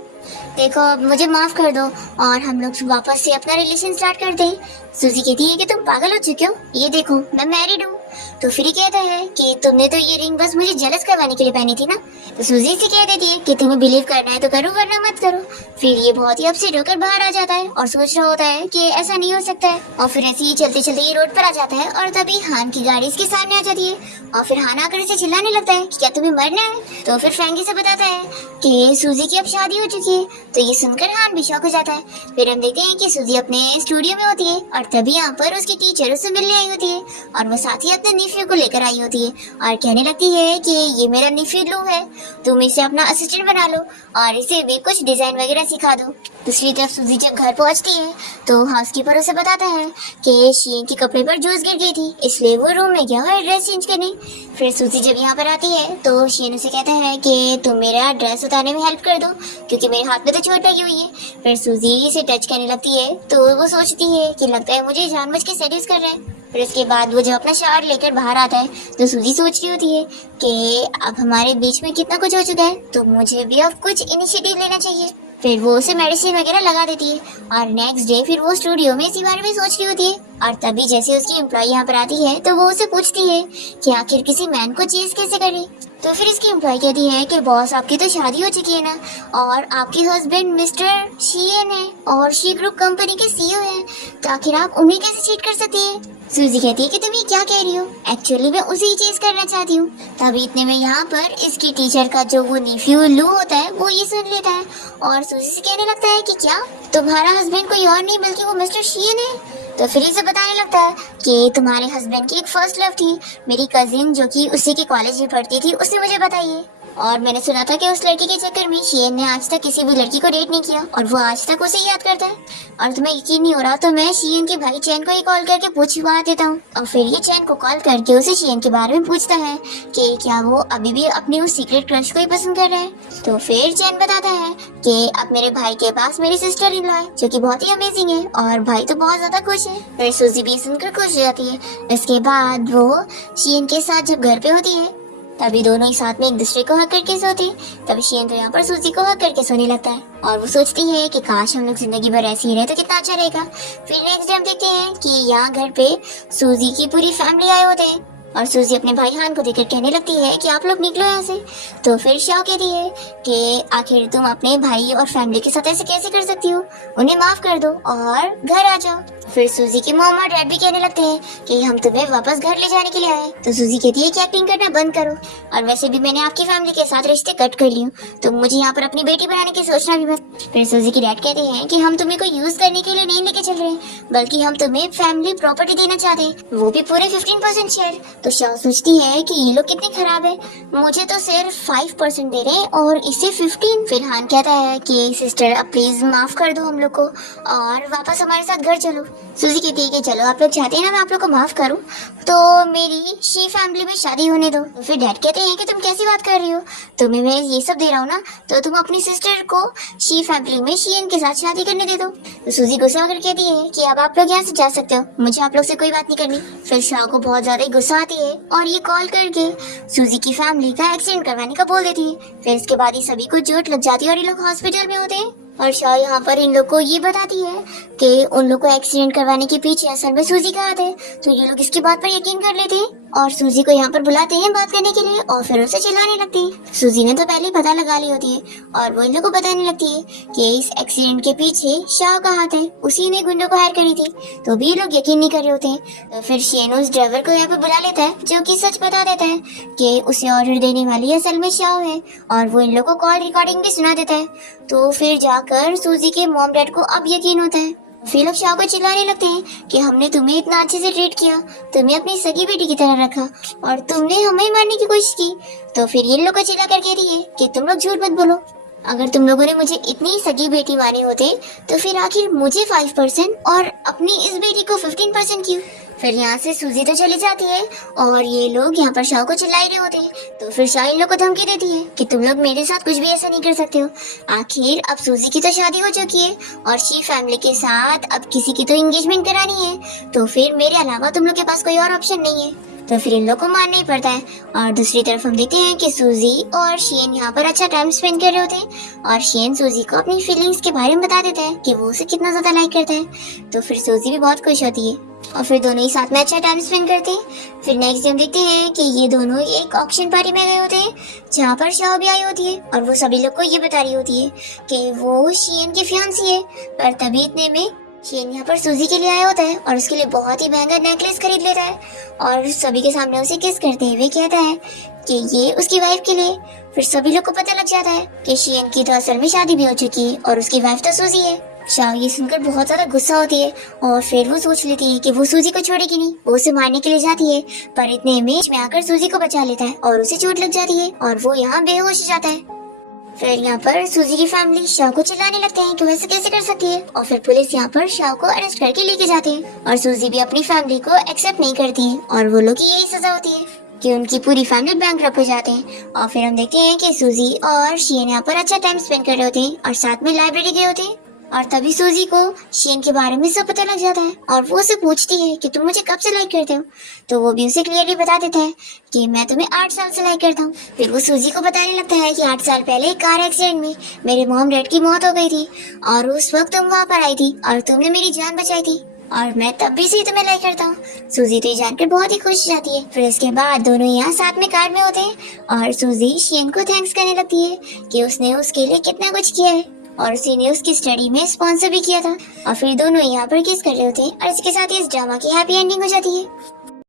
देखो अब मुझे माफ कर दो और हम लोग वापस से अपना रिलेशन स्टार्ट कर दें। सूजी कहती है कि तुम पागल हो चुके हो, ये देखो मैं मैरिड हूँ तो फिर ये कहता है कि तुमने तो ये रिंग बस मुझे जेलस करवाने के लिए पहनी थी ना। तो सूजी से कह देती है कि तुम्हें बिलीव करना है तो करो वरना मत करो। फिर ये बहुत ही अपसेट होकर बाहर आ जाता है और सोच रहा होता है कि ऐसा नहीं हो सकता है। और फिर ऐसे ही चलते चलते ये रोड पर आ जाता है और तभी हान की गाड़ी इसके सामने आ जाती है। और फिर हान आकर इसे चिल्लाने लगता है कि क्या तुम्हें मरना है। तो फिर फ्रैंकी से बताता है कि सूजी की अब शादी हो चुकी है। तो ये सुनकर हान भी शॉक हो जाता है। फिर हम देखते हैं कि सूजी अपने स्टूडियो में होती है और तभी यहाँ पर उसकी टीचर उससे मिलने आई होती है और वो साथ ही अपने निफ्यू को लेकर आई होती है और कहने लगती है कि ये मेरा निफ्यू लू है, तुम इसे अपना असिस्टेंट बना लो और इसे भी कुछ डिजाइन वगैरह सिखा दो। दूसरी तरफ सूजी जब घर पहुंचती है तो हाउसकीपर उसे बताता है कि शीन के कपड़े पर जूस गिर गई थी, इसलिए वो रूम में गया है ड्रेस चेंज करने। फिर सूजी जब यहाँ पर आती है तो शीन उसे कहता है कि तुम मेरा ड्रेस उतारने में हेल्प कर दो क्योंकि मेरे हाथ में तो चोट लगी हुई है। फिर सूजी इसे टच करने लगती है तो वो सोचती है कि लगता है मुझे जानबूझ के सेड्यूस कर रहा है। फिर उसके बाद वो जब अपना शावर लेकर बाहर आता है तो सूजी सोच रही होती है कि अब हमारे बीच में कितना कुछ हो चुका है तो मुझे भी अब कुछ इनिशिएटिव लेना चाहिए। फिर वो उसे मेडिसिन वगैरह लगा देती है और नेक्स्ट डे फिर वो स्टूडियो में इसी बारे में सोच रही होती है। और तभी जैसे उसकी एम्प्लॉय यहाँ पर आती है तो वो उसे पूछती है कि आखिर किसी मैन को चेज कैसे करे। तो फिर इसकी एम्प्लॉय कहती है कि बॉस आपकी तो शादी हो चुकी है ना और आपके हस्बैंड मिस्टर शीएन है और शी ग्रुप कंपनी के सीईओ है, तो आखिर आप उन्हें कैसे चीट कर सकती है। सूजी कहती है कि तुम ये क्या कह रही हो, एक्चुअली मैं उसे ही चेज करना चाहती हूँ। तभी इतने में यहाँ पर इसकी टीचर का जो वो निफ्यू लू होता है वो ये सुन लेता है और सूजी से कहने लगता है कि क्या तुम्हारा हस्बैंड कोई और नहीं बल्कि वो मिस्टर शीएन है। तो फिर इसे बताने लगता है कि तुम्हारे हस्बैंड की एक फर्स्ट लव थी, मेरी कजिन जो कि उसी के कॉलेज में पढ़ती थी उसने मुझे बताई है और मैंने सुना था कि उस लड़की के चक्कर में शीएन ने आज तक किसी भी लड़की को डेट नहीं किया और वो आज तक उसे याद करता है। और तुम्हें यकीन नहीं हो रहा तो मैं शीएन के भाई चैन को ही कॉल करके पूछवा देता हूँ। और फिर ये चैन को कॉल करके उसे शीएन के बारे में पूछता है कि क्या वो अभी भी अपने उस सीक्रेट क्रश को ही पसंद कर रहा है। तो फिर चैन बताता है कि अब मेरे भाई के पास मेरी सिस्टर इन लॉ है जो कि बहुत ही अमेजिंग है और भाई तो बहुत ज्यादा खुश है। फिर सूजी भी सुनकर खुश हो जाती है। इसके बाद वो शीएन के साथ जब घर पे होती है तभी दोनों ही साथ में एक दूसरे को हक करके सोते। तभी शीएन तो यहाँ पर सूजी को हक करके सोने लगता है और वो सोचती है कि काश हम लोग जिंदगी भर ऐसे ही रहे तो कितना अच्छा रहेगा। फिर नेक्स्ट डे हम देखते हैं कि यहाँ घर पे सूजी की पूरी फैमिली आए होते हैं और सूजी अपने भाई हान को देखकर कहने लगती है कि आप लोग निकलो यहाँ से। तो फिर शाओ कहती है कि आखिर तुम अपने भाई और फैमिली के साथ ऐसे कैसे कर सकती हो, उन्हें माफ कर दो और घर आ जाओ। फिर सूजी की मॉम और डैड भी कहने लगते हैं कि हम तुम्हें वापस घर ले जाने के लिए आए। तो सूजी कहती है कि एक्टिंग करना बंद करो और वैसे भी मैंने आपकी फैमिली के साथ रिश्ते कट कर लिए, तो मुझे यहाँ पर अपनी बेटी बनाने की सोचना भी मत। फिर सूजी की डैड कहते हैं कि हम तुम्हें कोई यूज करने के लिए नहीं लेके चल रहे बल्कि हम तुम्हें फैमिली प्रॉपर्टी देना चाहते हैं, वो भी पूरे 15% शेयर। तो शाओ सोचती है कि ये लोग कितने खराब है, मुझे तो सिर्फ 5% दे रहे हैं और इसे 15। फिर हान कहता है कि सिस्टर अब प्लीज माफ कर दो हम लोग को और वापस हमारे साथ घर चलो। सूजी कहती है कि चलो आप लोग चाहते हैं ना मैं आप लोग को माफ करूं तो मेरी शी फैमिली में शादी होने दो। फिर डैड कहते हैं कि तुम कैसी बात कर रही हो, तुम्हें मैं ये सब दे रहा हूँ ना तो तुम अपनी सिस्टर को शी फैमिली में शीएन के साथ शादी करने दे दो। तो सूजी गुस्सा होकर कहती है कि अब आप लोग यहाँ से जा सकते हो, मुझे आप लोग से कोई बात नहीं करनी। फिर शाओ को बहुत ज्यादा गुस्सा आती है और ये कॉल करके सूजी की फैमिली का एक्सीडेंट करवाने का बोल देती है। फिर इसके बाद ही सभी को चोट लग जाती है और ये लोग हॉस्पिटल में होते हैं और शाह यहाँ पर इन लोग को ये बताती है कि उन लोग को एक्सीडेंट करवाने के पीछे असल में सूजी का हाथ है। तो ये लोग इसकी बात पर यकीन कर लेते हैं और सूजी को यहाँ पर बुलाते हैं बात करने के लिए और फिर उसे चिल्लाने लगती है। सूजी ने तो पहले ही पता लगा ली होती है और वो इन लोग को बताने लगती है कि इस एक्सीडेंट के पीछे शाह का हाथ है, उसी ने गुंडों को हायर करी थी। तो भी ये लोग यकीन नहीं कर रहे होते हैं। तो फिर शीएन उस ड्राइवर को यहाँ पर बुला लेता है जो कि सच बता देता है कि उसे ऑर्डर देने वाली असल में शाह है और वो इन लोग को कॉल रिकॉर्डिंग भी सुना देता है। तो फिर जाकर सूजी के मॉम डैड को अब यकीन होता है। फिर लोग शाह को चिल्लाने लगते हैं कि हमने तुम्हें इतना अच्छे से ट्रीट किया, तुम्हें अपनी सगी बेटी की तरह रखा और तुमने हमें मारने की कोशिश की। तो फिर ये लोग को चिल्ला कर कहती है कि तुम लोग झूठ मत बोलो, अगर तुम लोगों ने मुझे इतनी सगी बेटी माने होते तो फिर आखिर मुझे 5% और अपनी इस बेटी को 15% क्यों। फिर यहाँ से सूजी तो चली जाती है और ये लोग यहाँ पर शाह को चिल्ला रहे होते हैं। तो फिर शाह इन लोग को धमकी देती है कि तुम लोग मेरे साथ कुछ भी ऐसा नहीं कर सकते हो। आखिर अब सूजी की तो शादी हो चुकी है और शी फैमिली के साथ अब किसी की तो एंगेजमेंट करानी है, तो फिर मेरे अलावा तुम लोग के पास कोई और ऑप्शन नहीं है। तो फिर इन लोग को मानना ही पड़ता है। और दूसरी तरफ हम देखते हैं कि सूजी और शियन यहाँ पर अच्छा टाइम स्पेंड कर रहे होते हैं और शियन सूजी को अपनी फीलिंग्स के बारे में बता देता है कि वो उसे कितना ज्यादा लाइक करता है। तो फिर सूजी भी बहुत खुश होती है और फिर दोनों ही साथ में अच्छा टाइम स्पेंड करते हैं। फिर नेक्स्ट डे हम देखते हैं कि ये दोनों एक ऑक्शन पार्टी में गए होते हैं जहाँ पर शाओ भी आई होती है और वो सभी लोग को ये बता रही होती है कि वो शियन की फियांसी है। पर तभी इतने में शियन यहाँ पर सूजी के लिए आया होता है और उसके लिए बहुत ही महंगा नेकलेस खरीद लेता है और सभी के सामने उसे किस करते हुए कहता है कि ये उसकी वाइफ के लिए। फिर सभी लोग को पता लग जाता है कि शियन की तो असल में शादी भी हो चुकी है और उसकी वाइफ तो सूजी है। शाओ ये सुनकर बहुत ज्यादा गुस्सा होती है और फिर वो सोच लेती है कि वो सूजी को छोड़ेगी नहीं, वो उसे मारने के लिए जाती है। पर इतने में आकर सूजी को बचा लेता है और उसे चोट लग जाती है और वो यहाँ बेहोश हो जाता है। फिर यहाँ पर सूजी की फैमिली शाओ को चिल्लाने लगते हैं कि वैसे कैसे कर सकती है और फिर पुलिस यहाँ पर शाओ को अरेस्ट करके लेके जाते हैं और सूजी भी अपनी फैमिली को एक्सेप्ट नहीं करती है और वो लोग की यही सजा होती है कि उनकी पूरी फैमिली बैंकरप्ट हो जाते हैं। और फिर हम देखते हैं कि सूजी और शियन यहाँ पर अच्छा टाइम स्पेंड कर रहे होते हैं और साथ में लाइब्रेरी गए होते हैं। और तभी सूजी को शियन के बारे में सब पता लग जाता है और वो उसे पूछती है कि तुम मुझे कब से लाइक करते हो। तो वो भी उसे क्लियरली बता देता है कि मैं तुम्हें 8 साल से लाइक करता हूँ। फिर वो सूजी को बताने लगता है कि 8 साल पहले कार एक्सीडेंट में मेरे मॉम डैड की मौत हो गई थी और उस वक्त तुम वहाँ पर आई थी और तुमने मेरी जान बचाई थी और मैं तब भी से तुम्हें लाइक करता हूँ। सूजी तो ये जानकर बहुत ही खुश हो जाती है। फिर इसके बाद दोनों यहाँ साथ में कार में होते हैं और सूजी शियन को थैंक्स करने लगती है कि उसने उसके लिए कितना कुछ किया है और उसी ने उसकी स्टडी में स्पॉन्सर भी किया था। और फिर दोनों यहाँ पर किस कर रहे होते हैं और इसके साथ ही इस ड्रामा की हैप्पी एंडिंग हो जाती है।